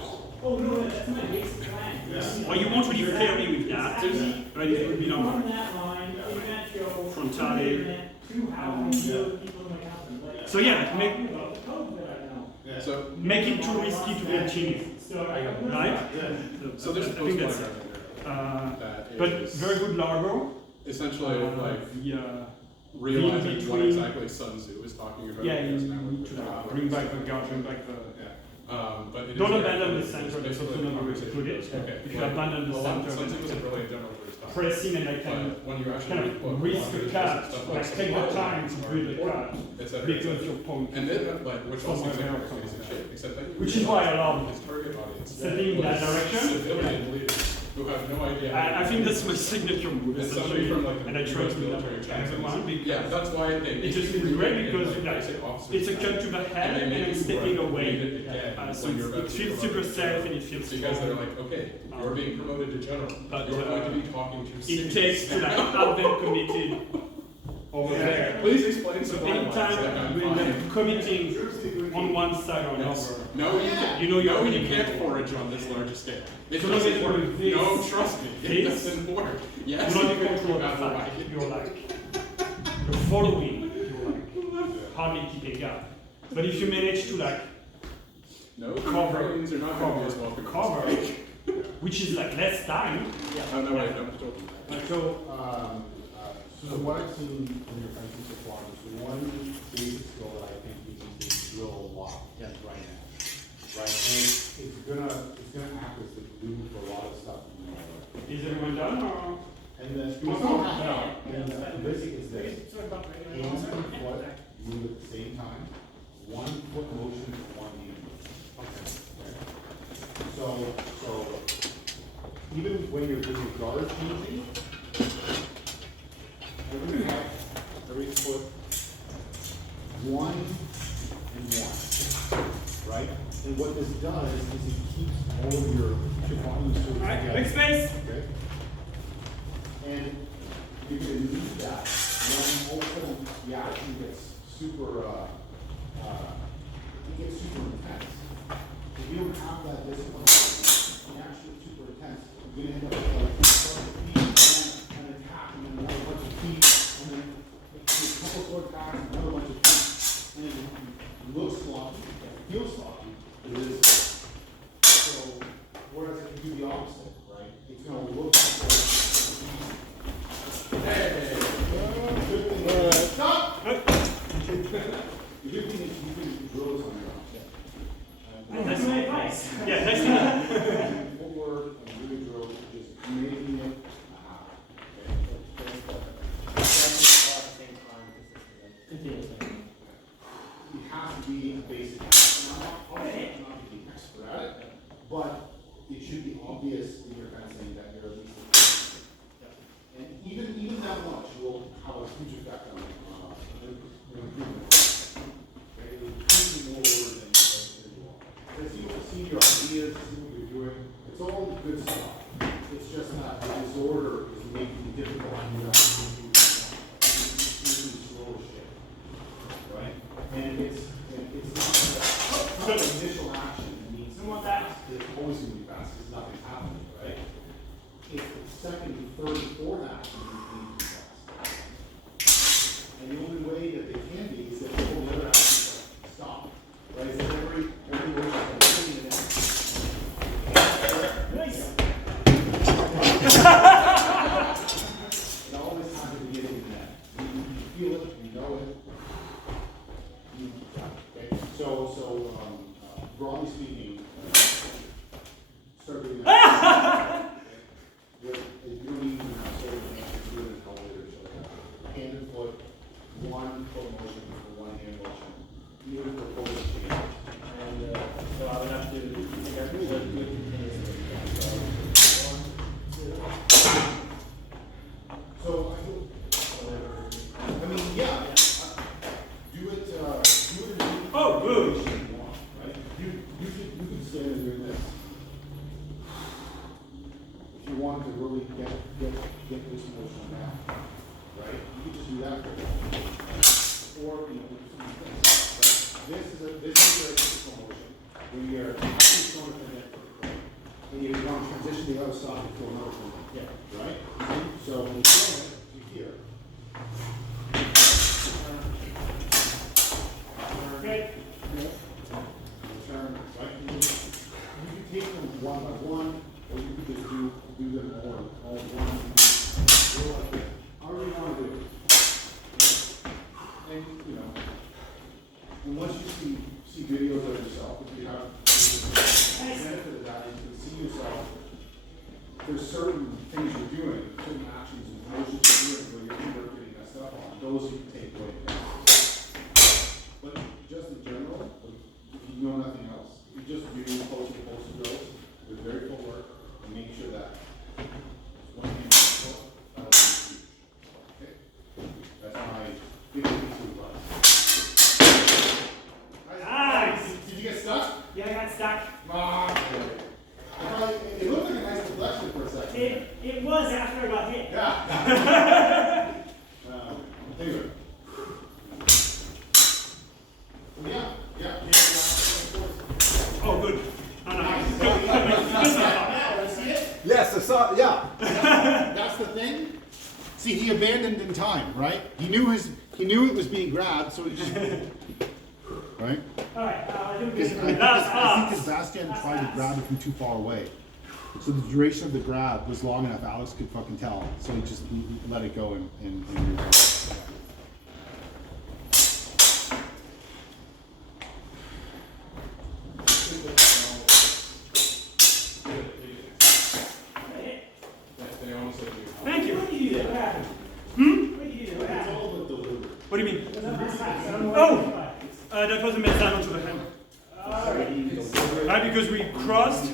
Oh, no, that's my basic plan. Or you won't really pair me with that, right? It would be From normal. that line, you can't show Frontale. to how many other people in my company. So yeah, make The code that I know. So, make it too risky to continue, right? so there's a I think post that's that but is very good largo. essentially like Yeah. realizing what between- exactly Sun Tzu is talking about. Yeah, you because now need we're- to bring back the guard, bring back the. Yeah. But it Don't is abandon very- the center, it's that's basically also another way to conversation. put it. Okay. If you abandon the center, Sun Tzu was a then brilliant general for his time. pressing and I can But when you actually kind read the book, of risk there's a cut, stuff like take the supply time to lines build are a cut, important, et cetera, et because cetera. your point. And then, like, which also Somewhere seems like there a basic comes shit, except that Which is why I love his target audience setting in that was direction. civilian leaders who have no idea. I think that's my signature move, And somebody essentially, from like the and I try US to do that military with chaplains. everyone because Yeah, that's why they. it just feels great because like, like, basic officers it's a cut to the head and and they make I'm you stepping read away. it again So when you're about it to feels promote super to safe and general. it feels Because they're strong. like, okay, you're being promoted to general, But, you're going to be talking to It citizens. takes to like have them committed over there. Please explain So some guidelines that anytime I'm when fine. they're committing on one side or Yes. another, No, you can't. You know you're no, you winning. can't forage on this large scale. It So long as doesn't you're work. with this, No, trust me, it this, doesn't work. Yes, you're not you in can control prove of the out fact. why. You're like, you're following, you're like, hardly keeping up. But if you manage to like No, cover, Friulians are not going to be as welcome. cover, which is like less time. Oh, no, wait, I'm still. So what I've seen in your country so far is one basic skill that I think we need to drill a lot right now. Right, and it's gonna act as the glue for a lot of stuff. Is everyone done or? And the basic is this: hands and foot move at the same time, 1 foot motion for 1 hand. So even when you're doing guard changing, every head, every foot, 1 and 1, right? And what this does is it keeps all of your bodies sort of Alright, together. make space. Okay? And you're gonna need that when all of a sudden the action gets super, it gets super intense. If you don't have that discipline, the action is super intense, you're gonna end up like, start to feed and attack, and then another bunch of feet, and then a couple sword attacks, and another bunch of feet, and it looks sloppy, it feels sloppy, but it is. So, whereas if you do the opposite, right, it's gonna look like stop! The good thing is you can drill this on your own. That's my advice. Yeah, nice to know. Footwork and really drill, just making it a habit. You have to be a basic, not to be an expert at it, but it should be obvious in your fencing that you're at least. And even that much will have a huge effect on improvement. Okay, it'll push you more than you want. As you see your ideas, see what you're doing, it's all good stuff. It's just that the disorder is making it difficult on you. Slow shit, right? And it's not broadly speaking, start doing that. You don't need to have sort of an answer to it in elevators like that. Hand and foot, 1 foot motion for 1 hand motion. You would propose a change. And so I would have to figure out what So I mean, yeah, do it. Oh, good. Right? You could stand and do this. If you want to really get this motion down, right? You could just do that for a while. Or right? This is a typical motion where you're actually throwing it in there, and you want to transition the other side to another one. Yeah. Right? So when you throw it to here. Okay. Turn, right? You can take them one by one, or you could just do them all at once. However you want to do it. And, you know, and once you see videos of yourself, if you have the benefit of that, you can see yourself. There's certain things you're doing, certain actions and motions you're doing where your feet are getting messed up on. Those you can take away. But just in general, if you know nothing else, you just do posted drills with very full work and make sure that one hand is full, that'll be huge. Okay? That's my big advice. Nice. Did you get stuck? Yeah, I got stuck. It looked like a nice deflection for a second. It was after I got hit. Yeah. Anyway. Yeah. Oh, good. Yes, I saw, yeah. That's the thing. See, he abandoned in time, right? He knew it was being grabbed, so he just, right? Alright, I do Because get I think Sebastian tried to grab it from too far away. So the duration of the grab was long enough, Alex could fucking tell. So he just let it go and Thank you. What did you do? What happened? Hmm? What did you do? What happened? What do you mean? I don't know Oh! That was a mezzano to the hand. Right, because we crossed.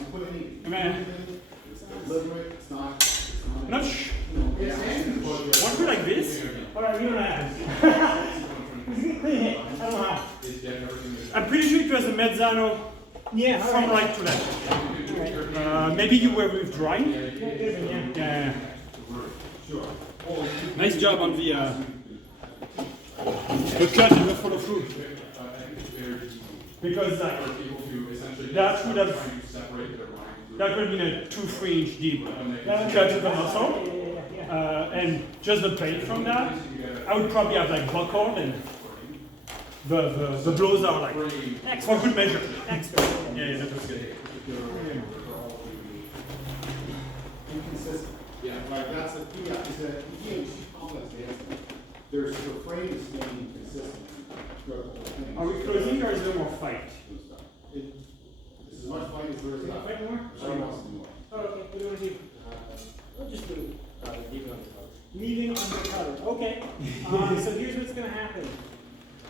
I mean, not one foot like this. Alright, we don't have. Clean hit. I don't know how. I'm pretty sure it was a mezzano Yeah, from alright. right to left. Maybe you were withdrawing. Yeah. Nice job on the cut and the follow through. Because that would have been a 2-3 inch deep cut of the muscle. And just the pain from that, I would probably have like buckled and the blows are like for good measure. Yeah, that was good. Inconsistent. Yeah. Like that's the key. Is that EMC complex dance? There's the frame is staying consistent throughout the whole thing. Are we closing or is there more fight? It's as much fight as there is left. Fight more? She wants to do more. Oh, okay. What do you want to do? We'll just do leaving on the cover. Leaving undercover. Okay. So here's what's going to happen.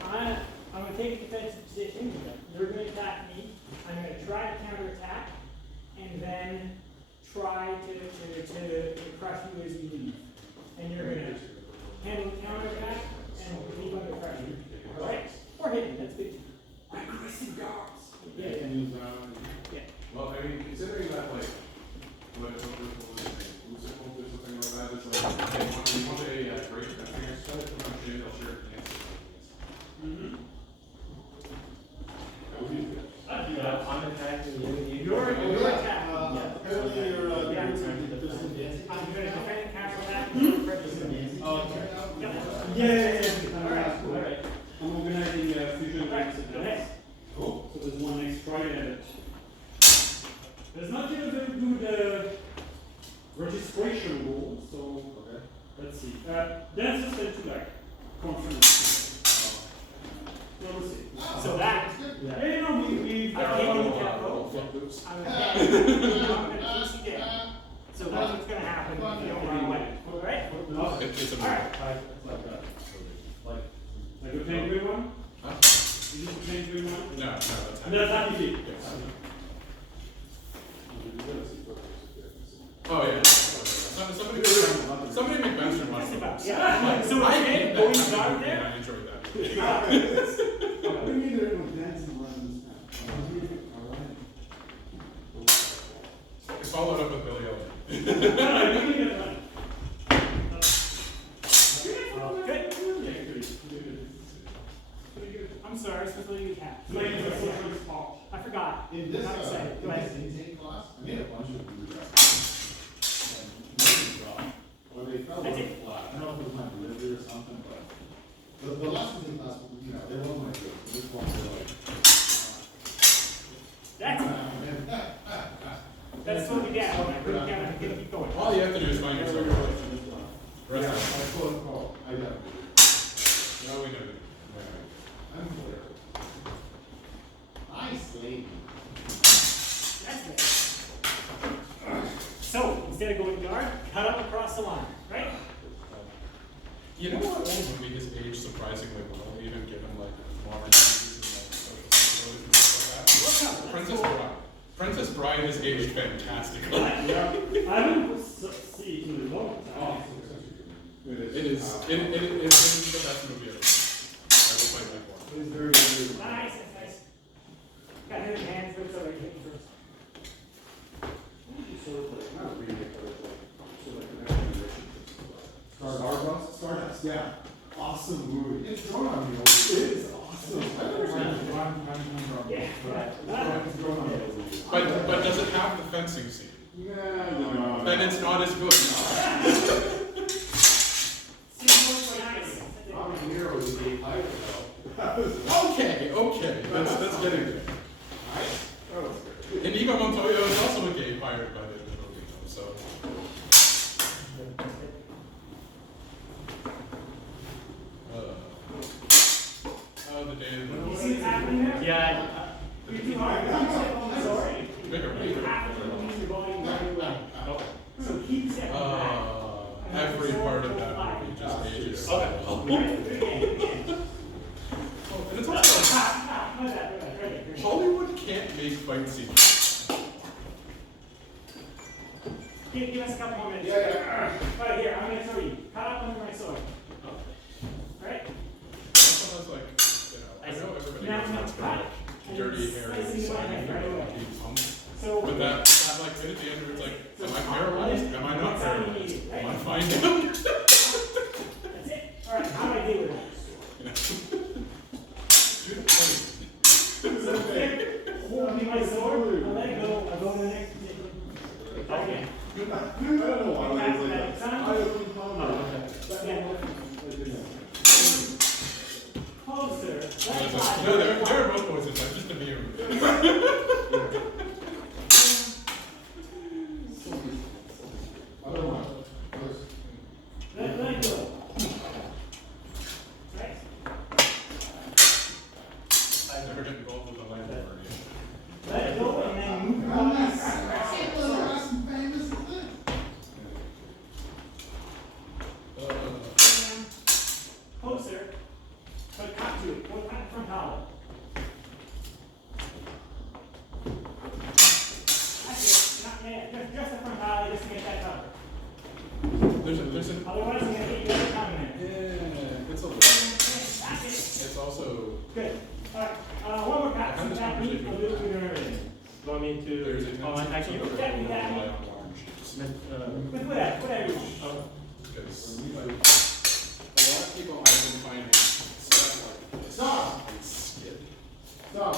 I'm going to take a defensive position. You're going to attack me. I'm going to try to counterattack, and then try to crush you as you leave. And you're going to handle the counterattack and leave under pressure. All right? Or hit me. That's good. Aggressive guards. Yeah. Yeah. Well, I mean, considering that, like, what was it? Lucifer or something like that, it's like, okay, you want a great defending exercise, put on shit, I'll share it against it. I'm attacking you. You're attacking. apparently you're I'm going to defend counterattack. Yeah. All right. I'm organizing fusion ranks Go ahead. Cool. So there's one next Friday. There's not yet a very good registration rule, so let's see. Dancers tend to like conference. We'll see. So that. Yeah, no, we I can't gonna teach you down. So that's what's gonna happen if you don't run away. Alright? It's a Alright. Like a penguin one? Huh? Is this a penguin one? No, that's And that's happy feet. Yes. Oh, yeah. Somebody make Benson watch the books. Yeah. So I it's hate going that. dark there. I enjoyed that. We need it with dancing lessons It's followed up with Billy Elliot. Good. I'm sorry, I was supposed to leave you cat. Yeah. I forgot. In this, I'm excited. Go in ahead. this intake class, I made a bunch of blue Or they fell That's really it. flat. I don't know if it was my delivery or something, but the lessons in class, you know, they weren't my good. This one, they're like, That's what we get. We're gonna keep going. All you have to do is find yourself. yeah, Rest I of close call. I got it. it. No, we know that. I'm clear. Nice lady. That's it. So, instead of going guard, cut up across the line, right? You know what old movie has aged surprisingly well, even given like modern movies and like social sensibilities and stuff like that? What's up? Princess Bride. Princess Bride has aged fantastically. I haven't seen it in a long time. It is the best movie ever. I will fight that for. It was very, very. Nice, that's nice. Got him in hands, but it's already hitting first. Sort of like, not a remake, but it's like, sort of like the next generation. Stardust, yeah. Awesome movie. It's drawn on me. It is awesome. I never seen it. Yeah. It's drawn on me. But does it have the fencing scene? Yeah, no. Then it's not as good. I'm a hero with a gay pirate though. Okay, that's getting there. And Eva Montoya is also a gay pirate by the end of the movie, though, so. Oh, the day of You the. see what's happening there? Yeah. You're too hard. I'm sorry. Bigger. You have to release your volume right away. So keep stepping back. Every part of that movie just ages so well. Oh, and it's also like, Hollywood can't make fight scenes. Give us a couple more minutes. Yeah. Right here, I'm gonna throw you. Cut up under my sword. Alright? Sometimes like, I know everybody Now knows I'm that's gonna kind of dirty hair and slimy So, but that like right at the end where it's like, am I paralyzed? Am I not paralyzed? Am I fine now? that's it. Alright, how do I deal with that? Do the thing. Hold me my sword, I'll let it go, I'll go to the next position. Okay. I don't know why I was like that. I don't know. Closer. No, they're both voices, I'm just a mirror. Let it go. Right? I never get involved with the land over again. Let it go and then move on. Closer. But cut to it. Go cut from collar. That's it. Not yet. Just the front collar just to get that cover. There's an Otherwise, I'm gonna get you other coming in. yeah, it's a little. That's it. It's also Good. Alright, one more pass. I've had this Back knee, conversation I'll do it with your everything. Want me there's a to? Oh, I actually. Yeah, you got it. With whatever you want. Because a lot of people I've been finding stuff like this. Stop! It's skid. Stop,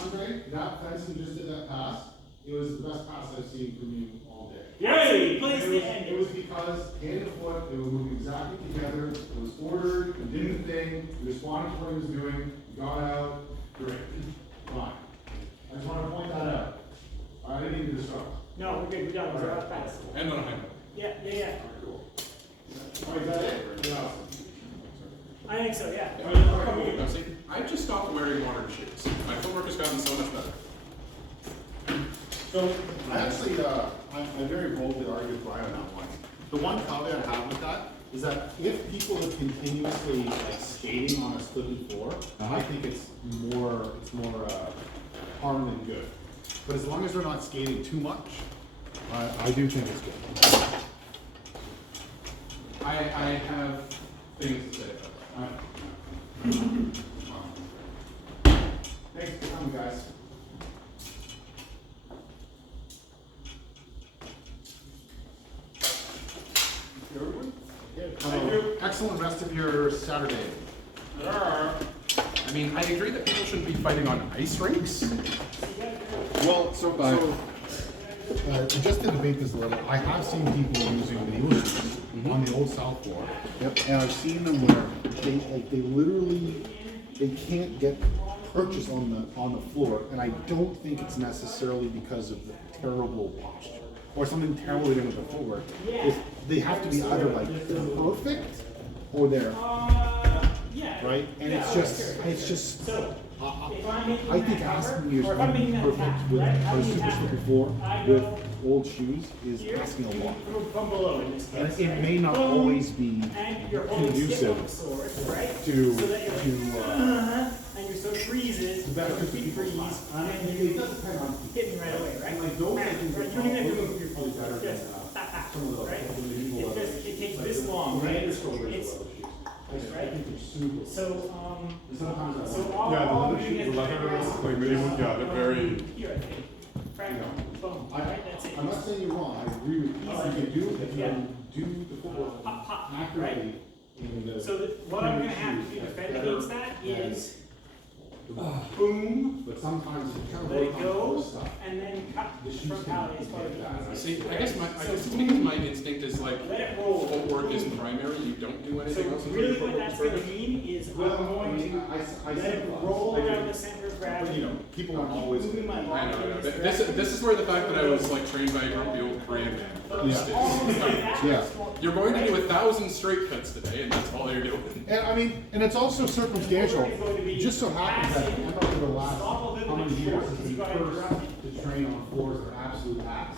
Andre, that fencing just did that pass. It was the best pass I've seen from you all day. Yay! Please It was because hand and foot, they were moving exactly together, it was ordered, you did the thing, you responded to what he was doing, you got out, great, fine. I just wanna point that out. I didn't need to disrupt. No, we're good, we're done, we're out fast. And on a high note. Yeah. Cool. Oh, is that it? Yeah. I think so, yeah. Now, see, I just stopped wearing modern shoes. My footwork has gotten so much better. So, I actually, I very boldly argued with Brian on that one. The one caveat I have with that is that if people are continuously like skating on a slippery floor, I think it's more harm than good. But as long as they're not skating too much, I do think it's good. I have things to say about that. Thanks for coming, guys. Everyone? Excellent rest of your Saturday. I mean, I agree that people shouldn't be fighting on ice rinks. Well, just to debate this a little, I have seen people using the shoes on the old South floor. Yep. And I've seen them where they literally can't get purchase on the floor, and I don't think it's necessarily because of the terrible posture or something terrible they did with the footwork. They have to be either like perfect or they're right, and it's just. I think asking you to be perfect with a super slippery floor with old shoes is asking a lot. And it may not always be conducive to and your foot freezes, your feet freeze, and you hit me right away, right? You don't even have to move your foot. Just right? It takes this long, right? It's right? So, all the leather, like medieval, yeah, they're very. Here, boom, right? That's it. I'm not saying you're wrong, I agree with you. You can do it if you do the footwork accurately. So what I'm gonna have to do to defend against that is boom, But sometimes you kind of let work it on go, other stuff. and then cut the frontality as part of the See, I guess it's because my instinct is like, let it roll. footwork is primary, you don't do anything else. So until really your what that's footwork's gonna perfect. mean is I'm Well, going to I let said it plus. roll I do. around the center of But gravity. you know, people aren't always. Moving my I body know, in this this is where the fact that I was like trained by a grumpy old Korean man. Yeah. You're going to do 1,000 straight cuts today, and that's all you're doing. And I mean, and it's also circumstantial. It just so happens that Emma for the last how many years has been first to train on floors that are absolute ass.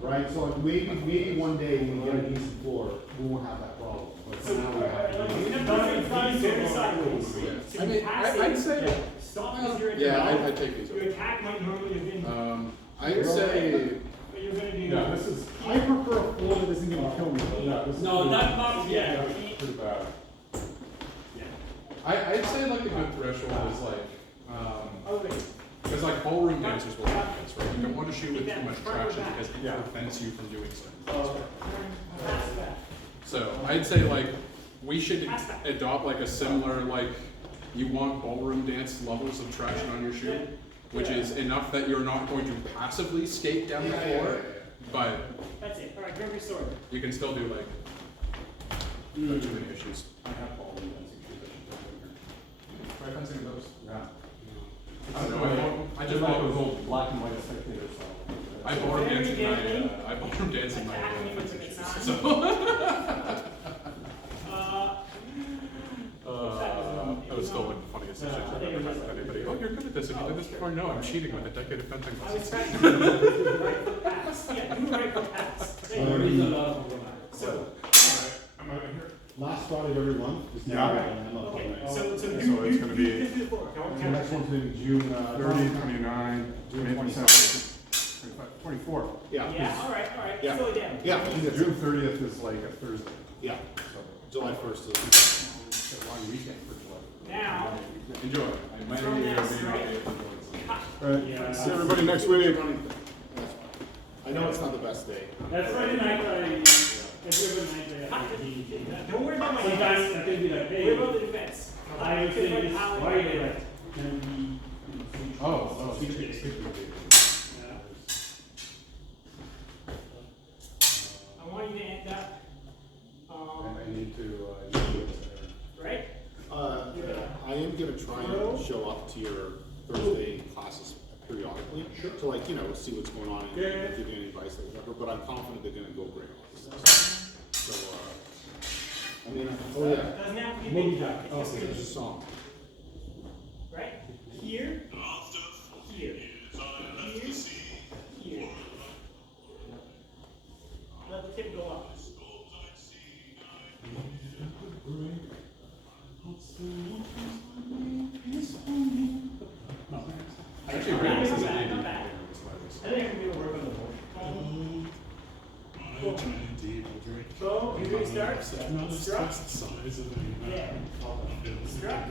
Right? So like maybe one day when we get a decent floor, we won't have that problem. But for now we have. I mean, I'd say, Stop as you're I'd take these Your over. attack might normally have been. I'd say, But you're gonna do. Yeah, this is. I prefer a floor that isn't gonna kill me. Yeah, this is. Yeah. Pretty bad. I'd say like a good threshold is like, Oh, wait. because like ballroom dancers will have this, right? You don't want to shoot with too much traction because it prevents you from doing certain things. So I'd say like, we should adopt like a similar, like, you want ballroom dance levels of traction on your shoe, which is enough that you're not going to passively skate down the floor, but That's it. All right, grab your sword. you can still do like, no too many issues. I have ballroom dancing shoes. Try fencing those. Yeah. I don't know, I just like bought those old black and white spectators. I ballroom danced in my so. That was still like the funniest situation I've ever had with anybody. Oh, you're good at this. Have you done this before? No, I'm cheating with a decade of fencing I was lessons. practicing right foot pass. Yeah, do a right foot pass. So, Am I right here? Last Friday of every month. Is Yeah. now an Emma okay, program. so So it's gonna be do the floor. The next one's in June. 30, 29, June May 27th. 24. Yeah. Yeah, all right, Yeah. slow it down. Yeah. June 30th is like a Thursday. Yeah. So July 1st. it's a long weekend for July. Now, Enjoy. I might From be this, able to right? All right, see everybody next week. I know it's not the best day. That's Friday night, every other night. don't worry about my Sometimes defense. I think that, Worry hey, about the defense. I would say this How- Friday, like, can we? I want you to end up, And I need to, right? I am gonna try and show up to your Thursday classes periodically, to like, see what's going on and give you any advice or whatever, but I'm confident they're gonna go great. So, I mean, oh yeah, Doesn't have to be big time. It's just there's a song. right? Here, here, here, Actually, really, this is an Not AD. bad. I think I can do work on the board. So, you ready to start? Struck. Yeah. Struck.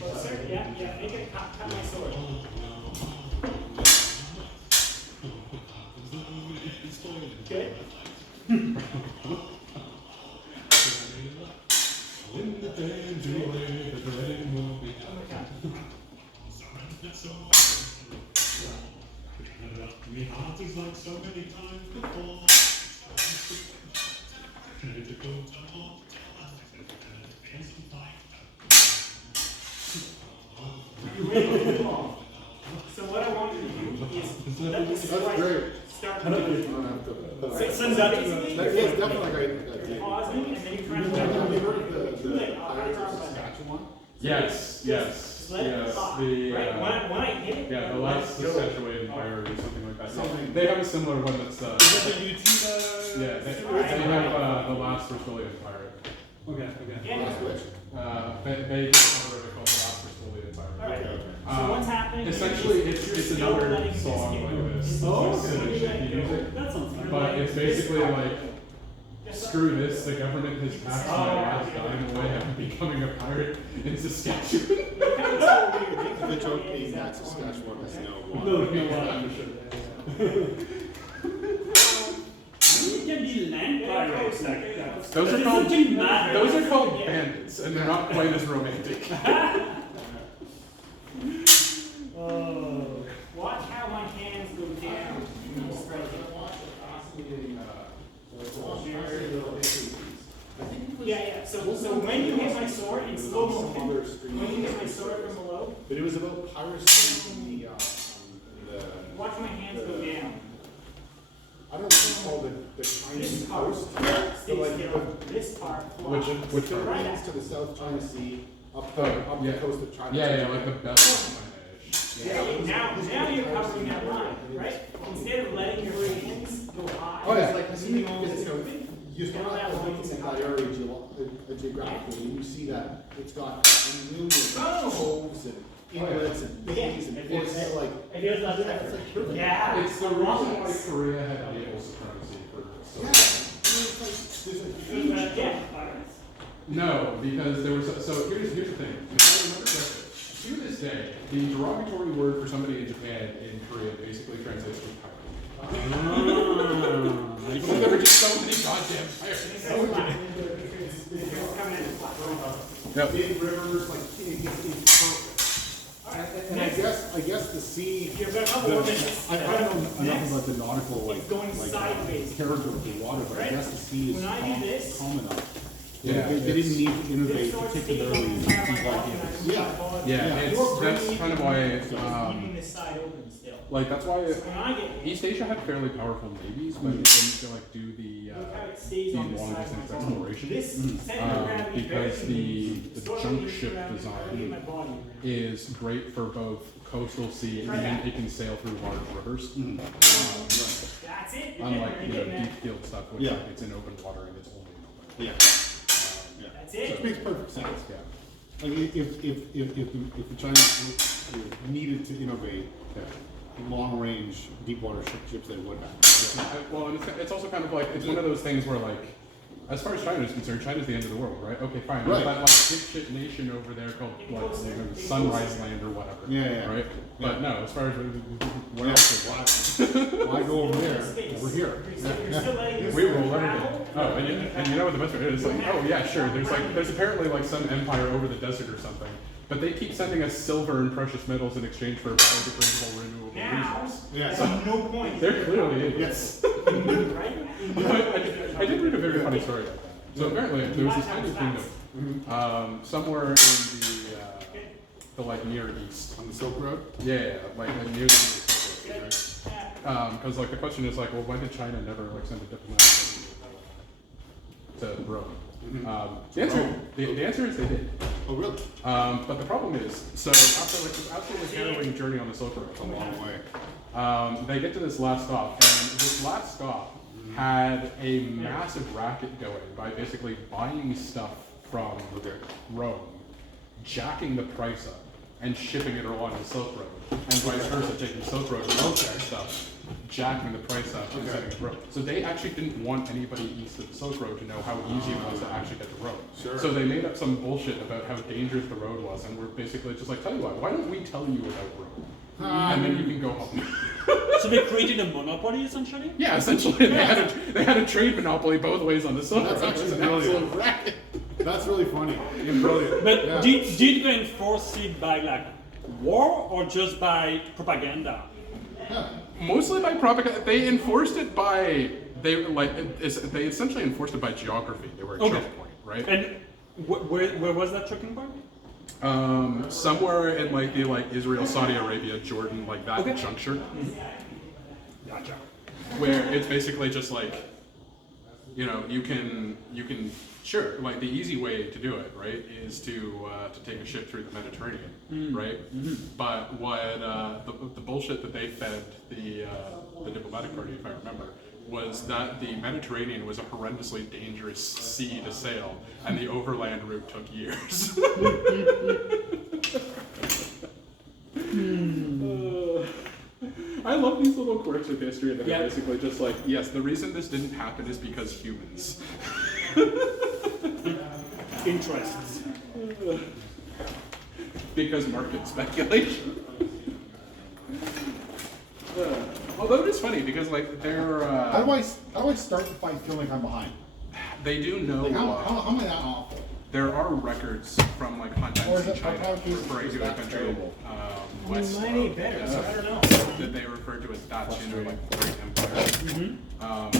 Closer. Yeah, yeah. Make it cut my sword. Good. You're ready to move on. So what I want you to do is let the strike start moving. Send that to Basically, That's definitely like you're pausing and then you're trying to Have you do heard of the like Pirates of Saskatchewan? Yes, yes, let it yes. pop, The, right? When I hit it, yeah, the let last it go. Saskatchewan Empire or something like that. Something. They have a similar one that's, Is that the UT? yeah, they have the last Friulian Empire. Okay, okay. Yeah. Last switch. They just called the last Friulian Empire. Alright. So what's happening? Essentially, is it's you're still another letting this song get like moved. this. Oh, It's okay. shaky music. That sounds fun. But it's basically like, screw this, the government has taxed my ass dying away, I'm becoming a pirate in Saskatchewan. The joke being that Saskatchewan has no water. No, you can be land pirates like that. Those But are it called, doesn't matter. those are called bandits, and they're not quite as romantic. Oh. Watch how my hands go down when you strike it. Yeah, yeah. So when you hit my sword in slow motion, when you hit my sword from below, But it was about piracy in the watch my hands go down. I don't know what you call the This Chinese part coast. stays like, still. This part flies. Which The part? lands to the South China Sea, up Oh, the yeah. coast of China. Yeah, yeah, like the best. Yeah, now you're covering that line, right? Instead of letting your hands go high. Oh, yeah. like Because, you start out looking at that area geographically, and you see that it's got numerous coves and inlets and bays and ports, and like, Here's the other it's like perfect. Yeah. It's the reason why Korea had naval supremacy for so Yeah. long. There's a huge. Yeah. No, because there was, so here's the thing, if I remember correctly, to this day, the derogatory word for somebody in Japan in Korea basically translates to pirate. Because there were just so many goddamn pirates. Yep. Big rivers, like, it's perfect. And I guess the sea, You've got a couple more minutes. I don't know enough about the nautical, It's going sideways. character of the water, but I Right? guess the sea is When I do this- calm enough. Yeah, They didn't need to innovate This sword stays particularly on in the things side like like this. that. Yeah. Yeah, You're that's bringing kind of it why, keeping this side open still. like, that's why So when I get hit, East Asia had fairly powerful navies, but it didn't to like do the look how it stays on this long side. distance of my body. exploration. This center of gravity Because very the sort of junk leads ship around design my body. is great for both coastal sea and it can sail through large rivers. That's it. You're Unlike getting there. deep field stuff, which Yeah. it's in open water and it's only in open. Yeah. That's it. It makes perfect sense. Yeah. Like, if the Chinese needed to innovate long-range, deep-water ships, they would have. Well, and it's also kind of like, it's one of those things where like, as far as China is concerned, China's the end of the world, right? Okay, fine. There's Right. that like dipshit nation over there called like Sunrise Land or whatever. Yeah. Right? But no, as far as What else? Why go over there? We're here. You're still letting this we roll travel. everything. Oh, and you know what the best part is? Like, oh yeah, sure. There's apparently like some empire over the desert or something, but they keep sending us silver and precious metals in exchange for biodegradable renewable Now, resource. Yeah. at no point. They're clearly idiots. Right? I did read a very funny story about that. So apparently there was this tiny kingdom somewhere in the like Near East. On the Silk Road? Yeah, like near the Silk Road, right? Because like the question is like, well, why did China never like send a diplomat to Rome? The answer is they did. Oh, really? But the problem is, so after like this absolutely harrowing journey on the Silk Road, It's a long way. they get to this last stop, and this last stop had a massive racket going by basically buying stuff from Rome, jacking the price up, and shipping it along the Silk Road, and vice versa, taking the Silk Road and that stuff, jacking the price up and sending it to Rome. So they actually didn't want anybody east of the Silk Road to know how easy it was to actually get to Rome. Sure. So they made up some bullshit about how dangerous the road was, and we're basically just like, tell you what, why don't we tell you about Rome? And then you can go home. So they created a monopoly essentially? Yeah, essentially, they had a trade monopoly both ways on the Silk Road. That's actually It was an brilliant. absolute racket. That's really funny and brilliant. But Yeah. did they enforce it by like war or just by propaganda? Yeah. Mostly by propaganda. They enforced it by they essentially enforced it by geography. They were a Okay. choke point, right? And where was that choking point? Somewhere in like the Israel, Saudi Arabia, Jordan, like that Okay. juncture, Gotcha. where it's basically just like, you know, you can sure, like the easy way to do it, right, is to take a ship through the Mediterranean, right? But what the bullshit that they fed the diplomatic party, if I remember, was that the Mediterranean was a horrendously dangerous sea to sail, and the overland route took years. I love these little quirks of history that are basically just like, yes, the reason this didn't happen is because humans. Interests. Because market speculation. Although it is funny because like they're How do I start if I feel like I'm behind? they do know Like, how am I that awful? there are records from like Hunt Or is in it China Papaki's referring to a that country terrible? west Mine ain't of, better, so I don't know. that they refer to as Dacian or like Great Empire,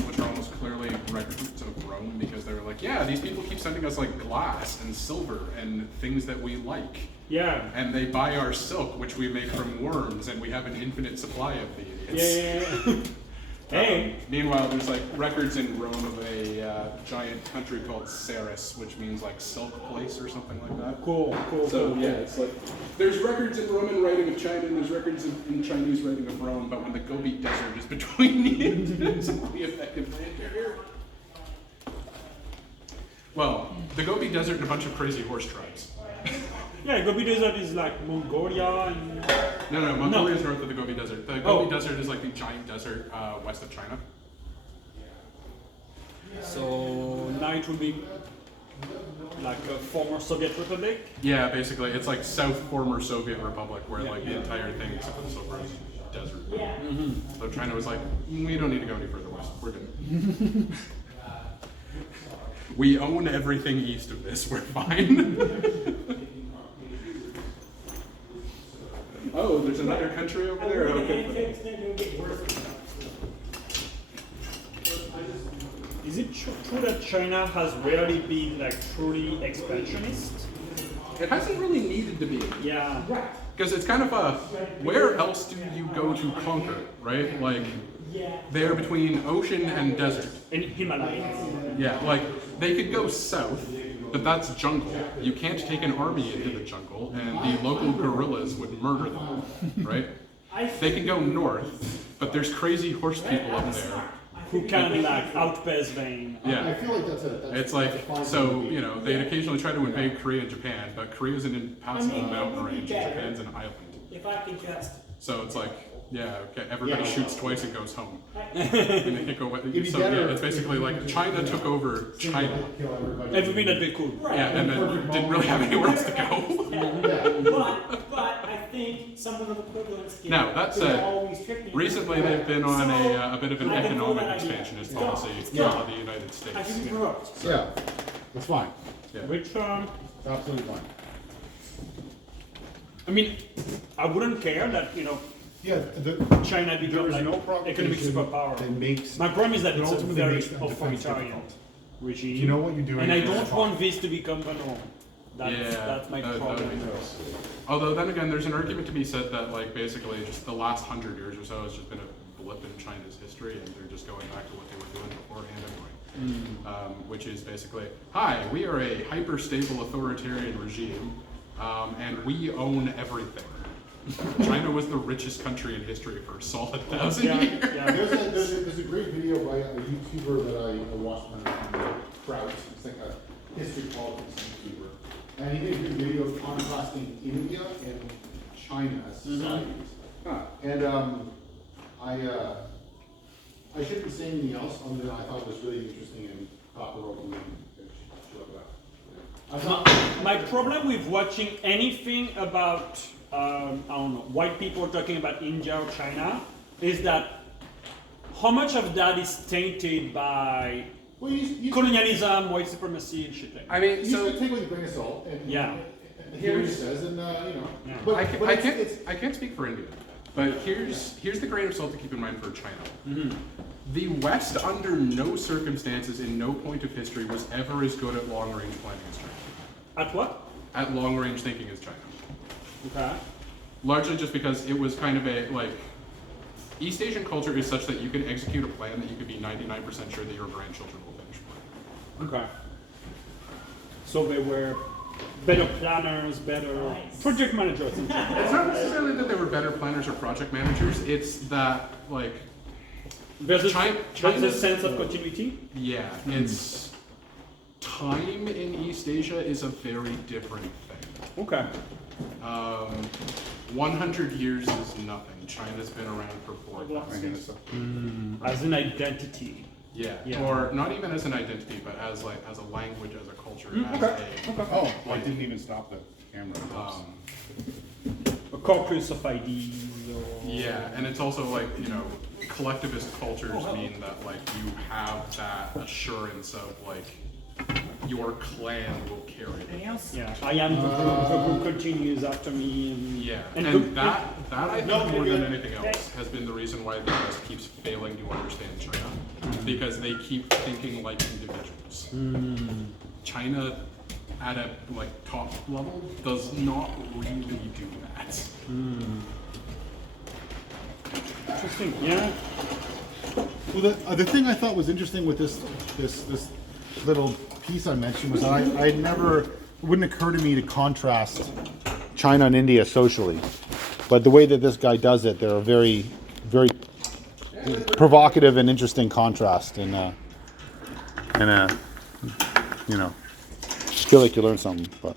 which are almost clearly records of Rome because they were like, yeah, these people keep sending us like glass and silver and things that we like. Yeah. And they buy our silk, which we make from worms, and we have an infinite supply of the idiots. Yeah. Hey. Meanwhile, there's like records in Rome of a giant country called Ceres, which means like silk place or something like that. Cool. So yeah, it's like there's records in Roman writing of China, and there's records in Chinese writing of Rome, but when the Gobi Desert is between you, it's only effectively here. Well, the Gobi Desert and a bunch of crazy horse tribes. Yeah, Gobi Desert is like Mongolia and... No, Mongolia is north of the Gobi Desert. The Gobi Desert is like the giant desert west of China. So now it will be like a former Soviet republic? Yeah, basically, it's like South former Soviet Republic, where like the entire thing except for the Silk Road is desert. So China was like, we don't need to go any further west. We're good. We own everything east of this. We're fine. Oh, there's another country over there. Okay. Is it true that China has rarely been like truly expansionist? It hasn't really needed to be. Yeah. Because it's kind of a, where else do you go to conquer, right? Like, they're between ocean and desert. In Himalayas. Yeah, like, they could go south, but that's jungle. You can't take an army into the jungle, and the local guerrillas would murder them, right? They can go north, but therere's crazy horse people up there. Who can like outpace them. Yeah. I feel like that's It's like, so, you know, they'd occasionally try to invade Korea and Japan, but Korea's an impassable mountain range, and Japan's an island. If I can just. So it's like, yeah, okay, everybody Yeah. shoots twice and goes home. And they can't go, so yeah, it's basically like China took over China. Everything that they could. Yeah, and then didn't really have anywhere else to go. But I think someone of equivalence. Now, that said, recently they've been on a bit of an I can pull economic that idea. expansionist Go. policy Go. of the United I States. can be provoked. Yeah, that's fine. Yeah. Which Absolutely fine. I mean, I wouldn't care that, you know, Yeah, China there become is like no economic provocation superpower. that makes. My problem is that it it's a ultimately very makes the defense authoritarian difficult. regime. You know what you're doing. And I is don't fine. want this to become the norm. That's my that would problem. be Although then again, there's an argument to be said that like basically just the last 100 years or so has just been a blip in China's history, and they're just going back to what they were doing beforehand anyway. Which is basically, hi, we are a hyper-stable authoritarian regime, and we own everything. China was the richest country in history for a solid 1,000 years. There's a great video by a YouTuber that I watched on Kraut. It's like a history politics YouTuber. And he made a good video contrasting India and China as societies. And I shouldn't say anything else other than I thought it was really interesting and thought-provoking and should look it up. My problem with watching anything about, I don't know, white people talking about India or China is that how much of that is tainted by colonialism, white supremacy, and shit like that. I mean, You so should take it with a grain of salt and Yeah. and hear what he says, and you know. Yeah. But, I but I can't speak for India, but here's the grain of salt to keep in mind for China. The West, under no circumstances, in no point of history, was ever as good at long-range planning as China. At what? At long-range thinking as China. Okay. Largely just because it was kind of a, like, East Asian culture is such that you can execute a plan that you could be 99% sure that your grandchildren will finish playing. Okay. So they were better planners, better project managers. It's not necessarily that they were better planners or project managers, it's that, like, There's a China's sense of continuity. Yeah, it's time in East Asia is a very different thing. Okay. 100 years is nothing. China's been around for 4,000. As an identity. Yeah. Yeah. Or not even as an identity, but as a language, as a culture, as Oh, I didn't even stop the camera. A corpus of ideas. Or... Yeah, and it's also like, you know, collectivist cultures mean that, like, you have that assurance of, like, your clan will carry it. Anything else? Yeah, I am the group continues after me. And that I think more than anything else has been the reason why the West keeps failing to understand China, because they keep thinking like individuals. China, at a top level, does not really do that. Interesting. Yeah. Well, the thing I thought was interesting with this little piece I mentioned was that it wouldn't occur to me to contrast China and India socially, but the way that this guy does it, they're a very, very provocative and interesting contrast, and you know, feel like you learn something. But